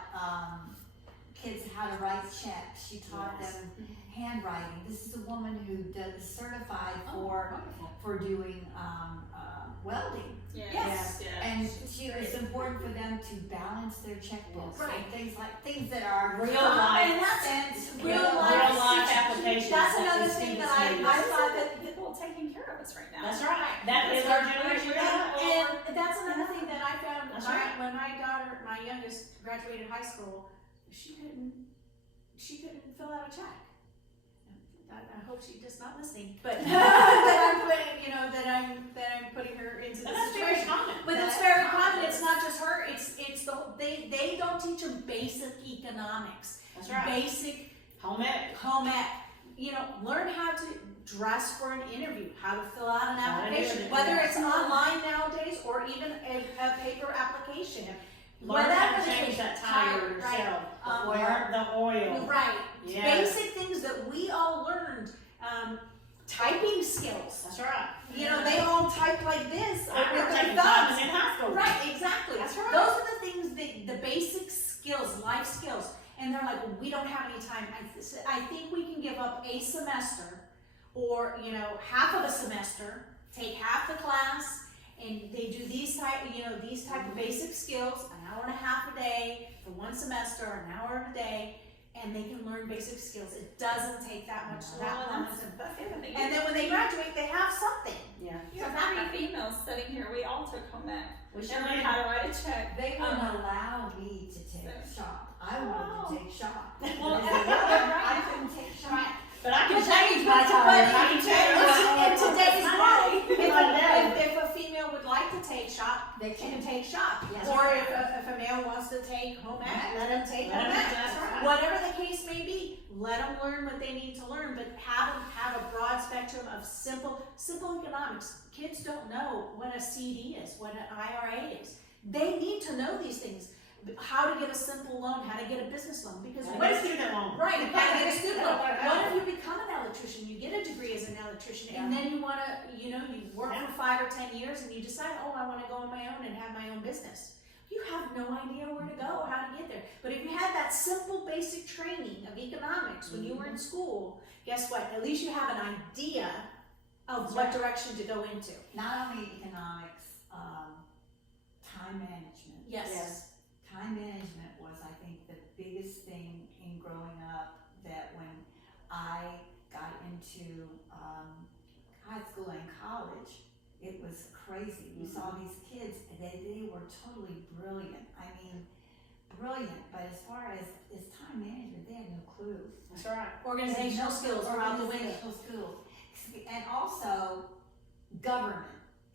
kids how to write checks. She taught Yes. them handwriting. This is a woman who is certified Wonderful. for doing welding. Yes. And She's she, great. it's important for them to balance their checkbooks. Right. And things that are Real life. And that's sense, real Real life life applications. That's that another the thing students that need. I Those thought are that the people taking care of us right now. That's right. That is our generation. And that's another thing that I found That's right. when my daughter, my youngest, graduated high school. She couldn't fill out a check. I hope she does not listening, but that I'm putting her into the That's very situation. common. But it's very common. It's not just her. It's they don't teach them basic economics, That's right. basic Home ec. home ec. You know, learn how to dress for an interview, how to fill out an How to do application, it. whether it's online nowadays or even a paper application. Learn how to the change case, that tire yourself. Right. Learn the oil. Right. Yes. Basic things that we all learned. Typing skills. That's right. You know, they all type like this. I with remember their taking thumbs. time in high school. Right, exactly. That's right. Those are the things, the basic skills, life skills. And they're like, well, we don't have any time. I think we can give up a semester or, you know, half of a semester, take half the class, and they do these type of basic skills, an hour and a half a day for one semester, an hour a day, and they can learn basic skills. It doesn't take that much that long. That's the other thing. And then when they graduate, they have something. Yeah. You have 3 females sitting here. We all took home ec. We And sure learned did. how to write a check. They wouldn't allow me to take shop. I wanted to take shop. Well, I couldn't take shop. But I can But change but- my tire. but I can change in today's world, my if a female would like to take shop, They she can can. take shop. Yes. Or if a male wants to take home ec, let him take Let home him- ec. that's right. Whatever the case may be, let them learn what they need to learn, but have them have a broad spectrum of simple economics. Kids don't know what a CD is, what an IRA is. They need to know these things. How to get a simple loan, how to get a business loan, because What is student loan? right, how to get a student loan. What if you become an electrician, you get a degree as an electrician, and then you wanna, you work for 5 or 10 years and you decide, oh, I wanna go on my own and have my own business. You have no idea where to go, how to get there. But if you had that simple basic training of economics when you were in school, guess what? At least you have an idea of what direction to go into. Not only economics, time management. Yes. Time management was, I think, the biggest thing in growing up, that when I got into high school and college, it was crazy. You saw these kids, they were totally brilliant. I mean, brilliant, but as far as time management, they had no clue. That's right. Organizational skills are out the window. Organizational skills. And also, government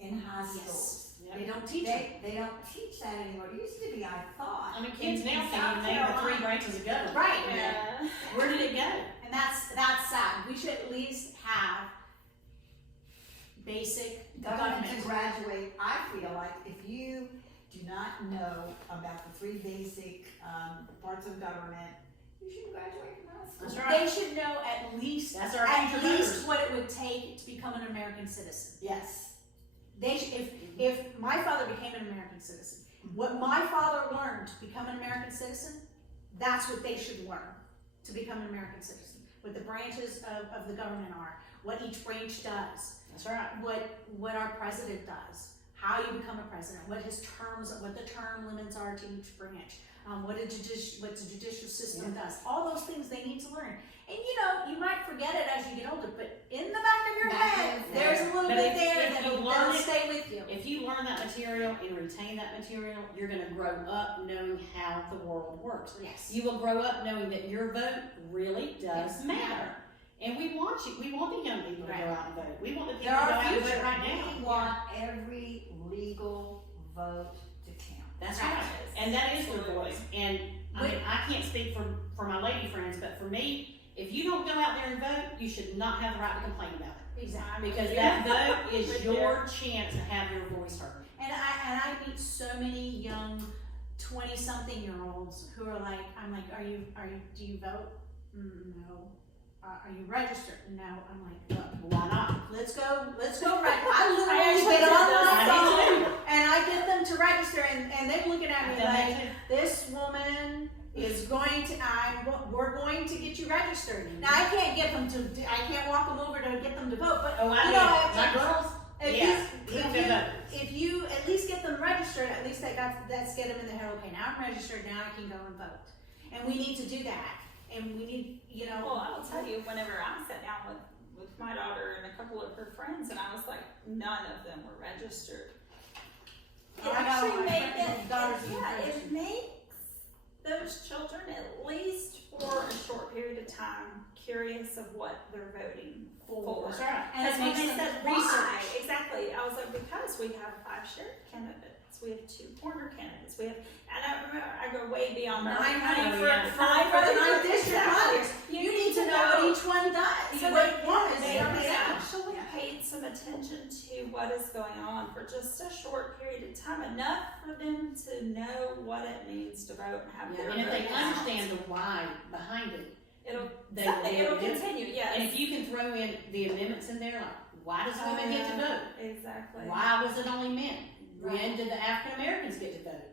in high schools. They don't teach it. They don't teach that anymore. It used to be, I thought. I mean, kids in now South can't even name the 3 Carolina. branches of government. Right. Yeah. Where did it go? And that's sad. We should at least have basic Government to government. graduate, I feel like if you do not know about the 3 basic parts of government, you shouldn't graduate from high school. That's right. They should know at least That's our future voters. what it would take to become an American citizen. Yes. If my father became an American citizen, what my father learned to become an American citizen, that's what they should learn to become an American citizen. What the branches of the government are, what each branch does. That's right. What our president does, how you become a president, what the term limits are to each branch, what the judicial system does. All those things they need to learn. And you might forget it as you get older, but in the back of your head, there's a little bit there that'll stay with you. If you learn that material and retain that material, you're going to grow up knowing how the world works. Yes. You will grow up knowing that your vote really does matter. And we want the young people to go out and vote. We want the people to go out and vote right now. We want every legal vote to count. That's right. And that is their voice. And I can't speak for my lady friends, but for me, if you don't go out there and vote, you should not have the right to complain about it. Exactly. Because that vote is your chance to have your voice heard. And I meet so many young 20-something-year-olds who are like, I'm like, do you vote? No. Are you registered? No. I'm like, look, Why not? let's go I literally get on my phone and I get them to register and they're looking at me like, this woman is going to, we're going to get you registered. Now I can't get them to, I can't walk them over to get them to vote, but my girls, if you at least get them registered, at least that's get them in the head, okay, now I'm registered, now I can go and vote. And we need to do that. And we need, Well, I will tell you, whenever I sat down with my daughter and a couple of her friends, and I was like, none of them were registered. It makes those children, at least for a short period of time, curious of what they're voting for. That's right. And When they makes said them why, research. exactly, I was like, because we have 5 sheriff candidates, we have 2 corner candidates, we have, and I remember, I go way beyond that. 900 for the 9th district Congress. You need to know what each one does. So they Yeah. actually paid some attention to what is going on for just a short period of time, enough for them to know what it means to vote and have their And if they vote count. understand the why behind it, It'll it'll continue, yes. And if you can throw in the amendments in there, like, why does women get to vote? Exactly. Why was it only men? When did the African Americans get to vote?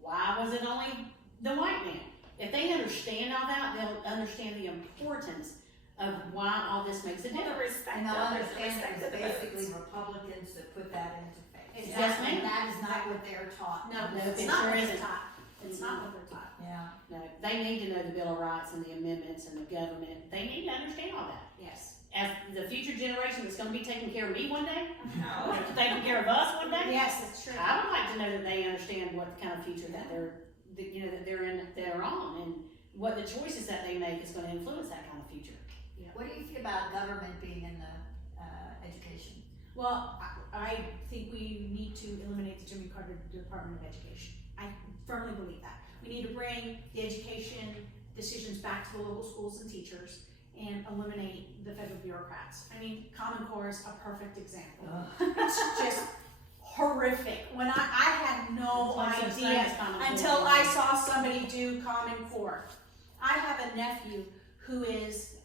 Why was it only the white man? If they understand all that, they'll understand the importance of why all this makes a Well, the difference. respect And they'll of it, the understand respect it of was the basically votes. Republicans that put that into place. Yes, ma'am. And that is not what they're taught. No, No, it's it not sure what isn't. they're taught. It's not what they're taught. Yeah. No, they need to know the Bill of Rights and the amendments and the government. They need to understand all that. Yes. As the future generation that's going to be taking care of me one day, No. taking care of us one day, Yes, that's true. I would like to know that they understand what kind of future that they're on, and what the choices that they make is going to influence that kind of future. What do you feel about government being in the education? Well, I think we need to eliminate the Jimmy Carter Department of Education. I firmly believe that. We need to bring the education decisions back to the local schools and teachers and eliminate the federal bureaucrats. I mean, Common Core is a perfect example. It's just horrific. When I had no idea until I saw somebody do Common Core. I have a nephew who is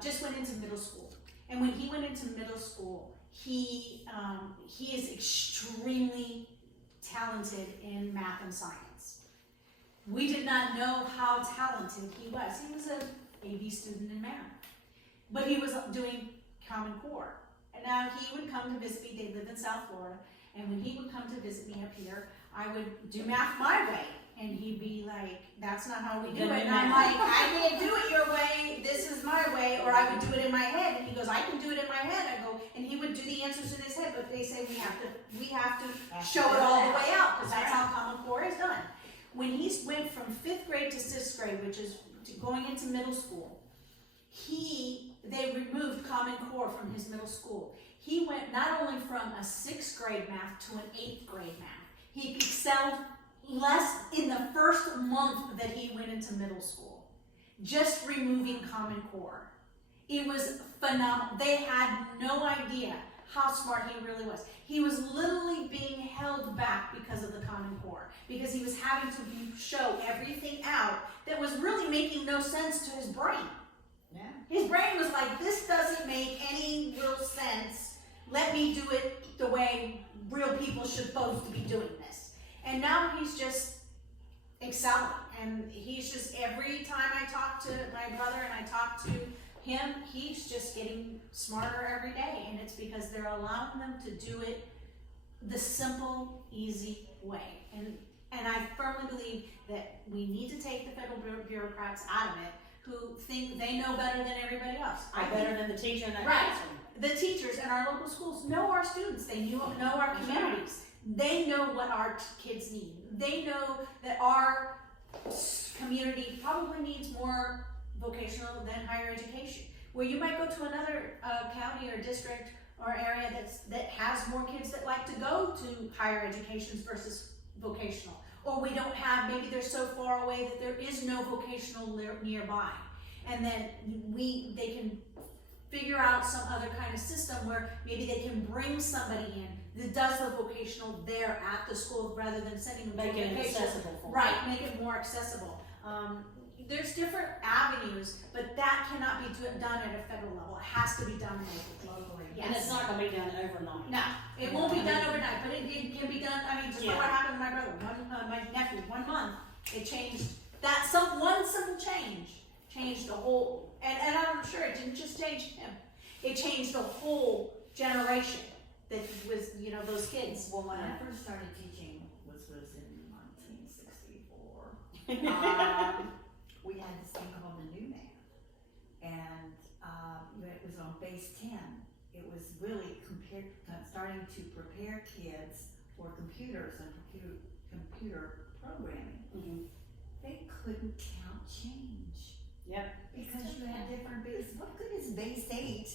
just went into middle school, and when he went into middle school, he is extremely talented in math and science. We did not know how talented he was. He was an AV student in math, but he was doing Common Core. And now he would come to visit me. They live in South Florida, and when he would come to visit me up here, I would do math my way. And he'd be like, that's not how we do it. And I'm like, I can't do it your way. This is my way. Or I would do it in my head. And he goes, I can do it in my head. I go, and he would do the answers in his head. But they say we have to show it all the way out, because that's how Common Core is done. When he went from 5th grade to 6th grade, which is going into middle school, they removed Common Core from his middle school. He went not only from a 6th grade math to an 8th grade math. He excelled less in the first month that he went into middle school, just removing Common Core. It was phenomenal. They had no idea how smart he really was. He was literally being held back because of the Common Core, because he was having to show everything out that was really making no sense to his brain. Yeah. His brain was like, this doesn't make any real sense. let me do it the way real people should supposed to be doing this. And now he's just excelling, and he's just, every time I talk to my brother and I talk to him, he's just getting smarter every day, and it's because they're allowing them to do it the simple, easy way. And I firmly believe that we need to take the federal bureaucrats out of it who think they know better than everybody else. Better than the teacher in that Right. classroom. The teachers in our local schools know our students. They know our communities. They know what our kids need. They know that our community probably needs more vocational than higher education. Where you might go to another county or district or area that has more kids that like to go to higher educations versus vocational. Or we don't have, maybe they're so far away that there is no vocational nearby. And then they can figure out some other kind of system where maybe they can bring somebody in that does the vocational there at the school rather than sending them to Make it vocational. accessible for them. Right, make it more accessible. There's different avenues, but that cannot be done at a federal level. It has to be done locally. And it's not gonna be done overnight. No, it won't be done overnight, but it can be done. I mean, just Yeah. what happened to my brother, my nephew, 1 month. It changed that one simple change changed the whole. And I'm sure it didn't just change him. It changed the whole generation that was, those kids. Well, when I first started teaching, was in 1964, we had this thing called the New Math, and it was on base 10. It was really starting to prepare kids for computers and computer programming. Mm-hmm. They couldn't count change. Yep. Because you had different base. What good is base 8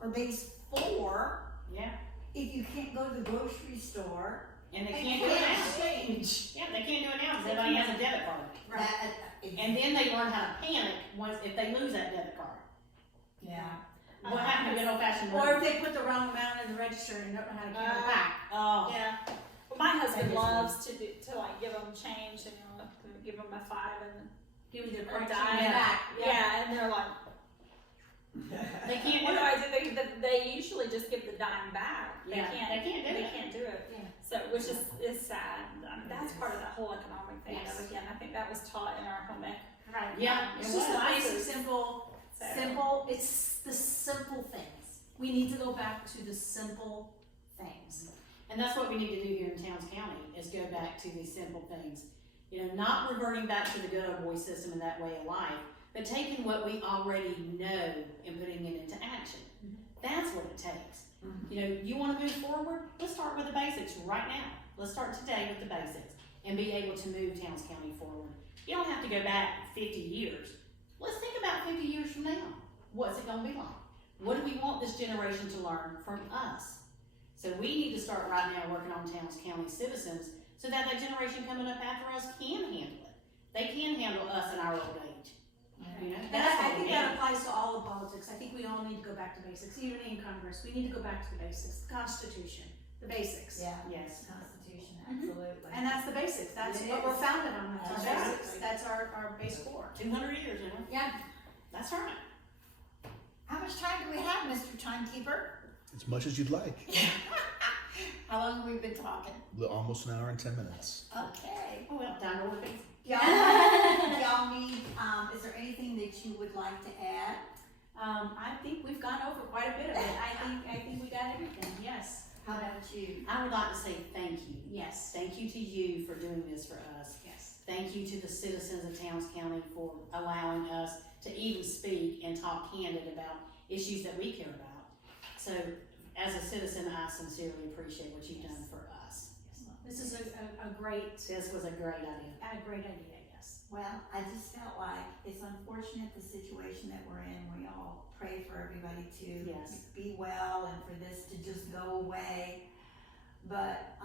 or base 4 Yeah. if you can't go to the grocery store? And they and can't do it now. change. Yeah, they can't do it now because everybody has a debit card. And then they learn how to panic if they lose that debit card. Yeah. What happened to good old fashioned Or if they put the wrong amount in the register and don't know how to count it back. Oh. Yeah. Well, my husband That is loves to give them change and give them a 5 and Give me the a correct dime change back. Yeah, and they're like, They can't what do do it. I do? They usually just give the dime back. They Yeah, can't. they can't do They it. can't do it. Yeah. So, which is sad. That's part of that whole economic thing. Yes. Again, I think that was taught in our home ec. Right. Yeah, It's it just the was. basic, simple. It's the simple things. We need to go back to the simple things. And that's what we need to do here in Towns County, is go back to these simple things. Not reverting back to the good old boy system and that way of life, but taking what we already know and putting it into action. That's what it takes. You want to move forward? Let's start with the basics right now. Let's start today with the basics and be able to move Towns County forward. You don't have to go back 50 years. Let's think about 50 years from now. What's it going to be like? What do we want this generation to learn from us? So we need to start right now working on Towns County citizens so that generation coming up after us can handle it. They can handle us in our old age. And That's I what we think need. that applies to all of politics. I think we all need to go back to basics. Even in Congress, we need to go back to the basics. The Constitution, the basics. Yeah. Yes. Constitution, Mhm. absolutely. And that's the basics. That's It what is. we're founded on. That's our That's right. basics. That's our base core. 200 years, Yeah. That's right. How much time do we have, Mr. Timekeeper? As much as you'd like. How long have we been talking? Almost an hour and 10 minutes. Okay. Oh, well, down to order pizza. Y'all need, is there anything that you would like to add? I think we've gone over quite a bit of it. I think we got everything. Yes. How about you? I would like to say thank you. Yes. Thank you to you for doing this for us. Yes. Thank you to the citizens of Towns County for allowing us to even speak and talk candid about issues that we care about. So, as a citizen, I sincerely appreciate what you've done for us. This is a great This was a great idea. idea. Yes. Well, I just felt like it's unfortunate the situation that we're in. We all pray for everybody to Yes. be well and for this to just go away. But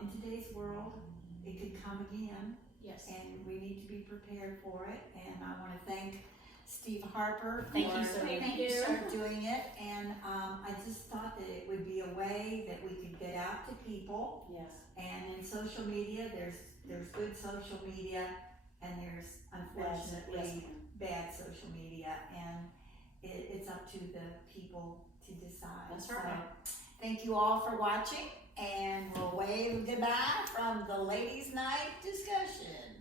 in today's world, it could come again, Yes. and we need to be prepared for it. And I want to thank Steve Harper Thank you, for sir. Thank you. doing it. And I just thought that it would be a way that we could get out to people. Yes. And in social media, there's good social media, and there's unfortunately bad social media, and it's up to the people to decide. That's So, right. Thank you all for watching, and we'll wave goodbye from the ladies' night discussion.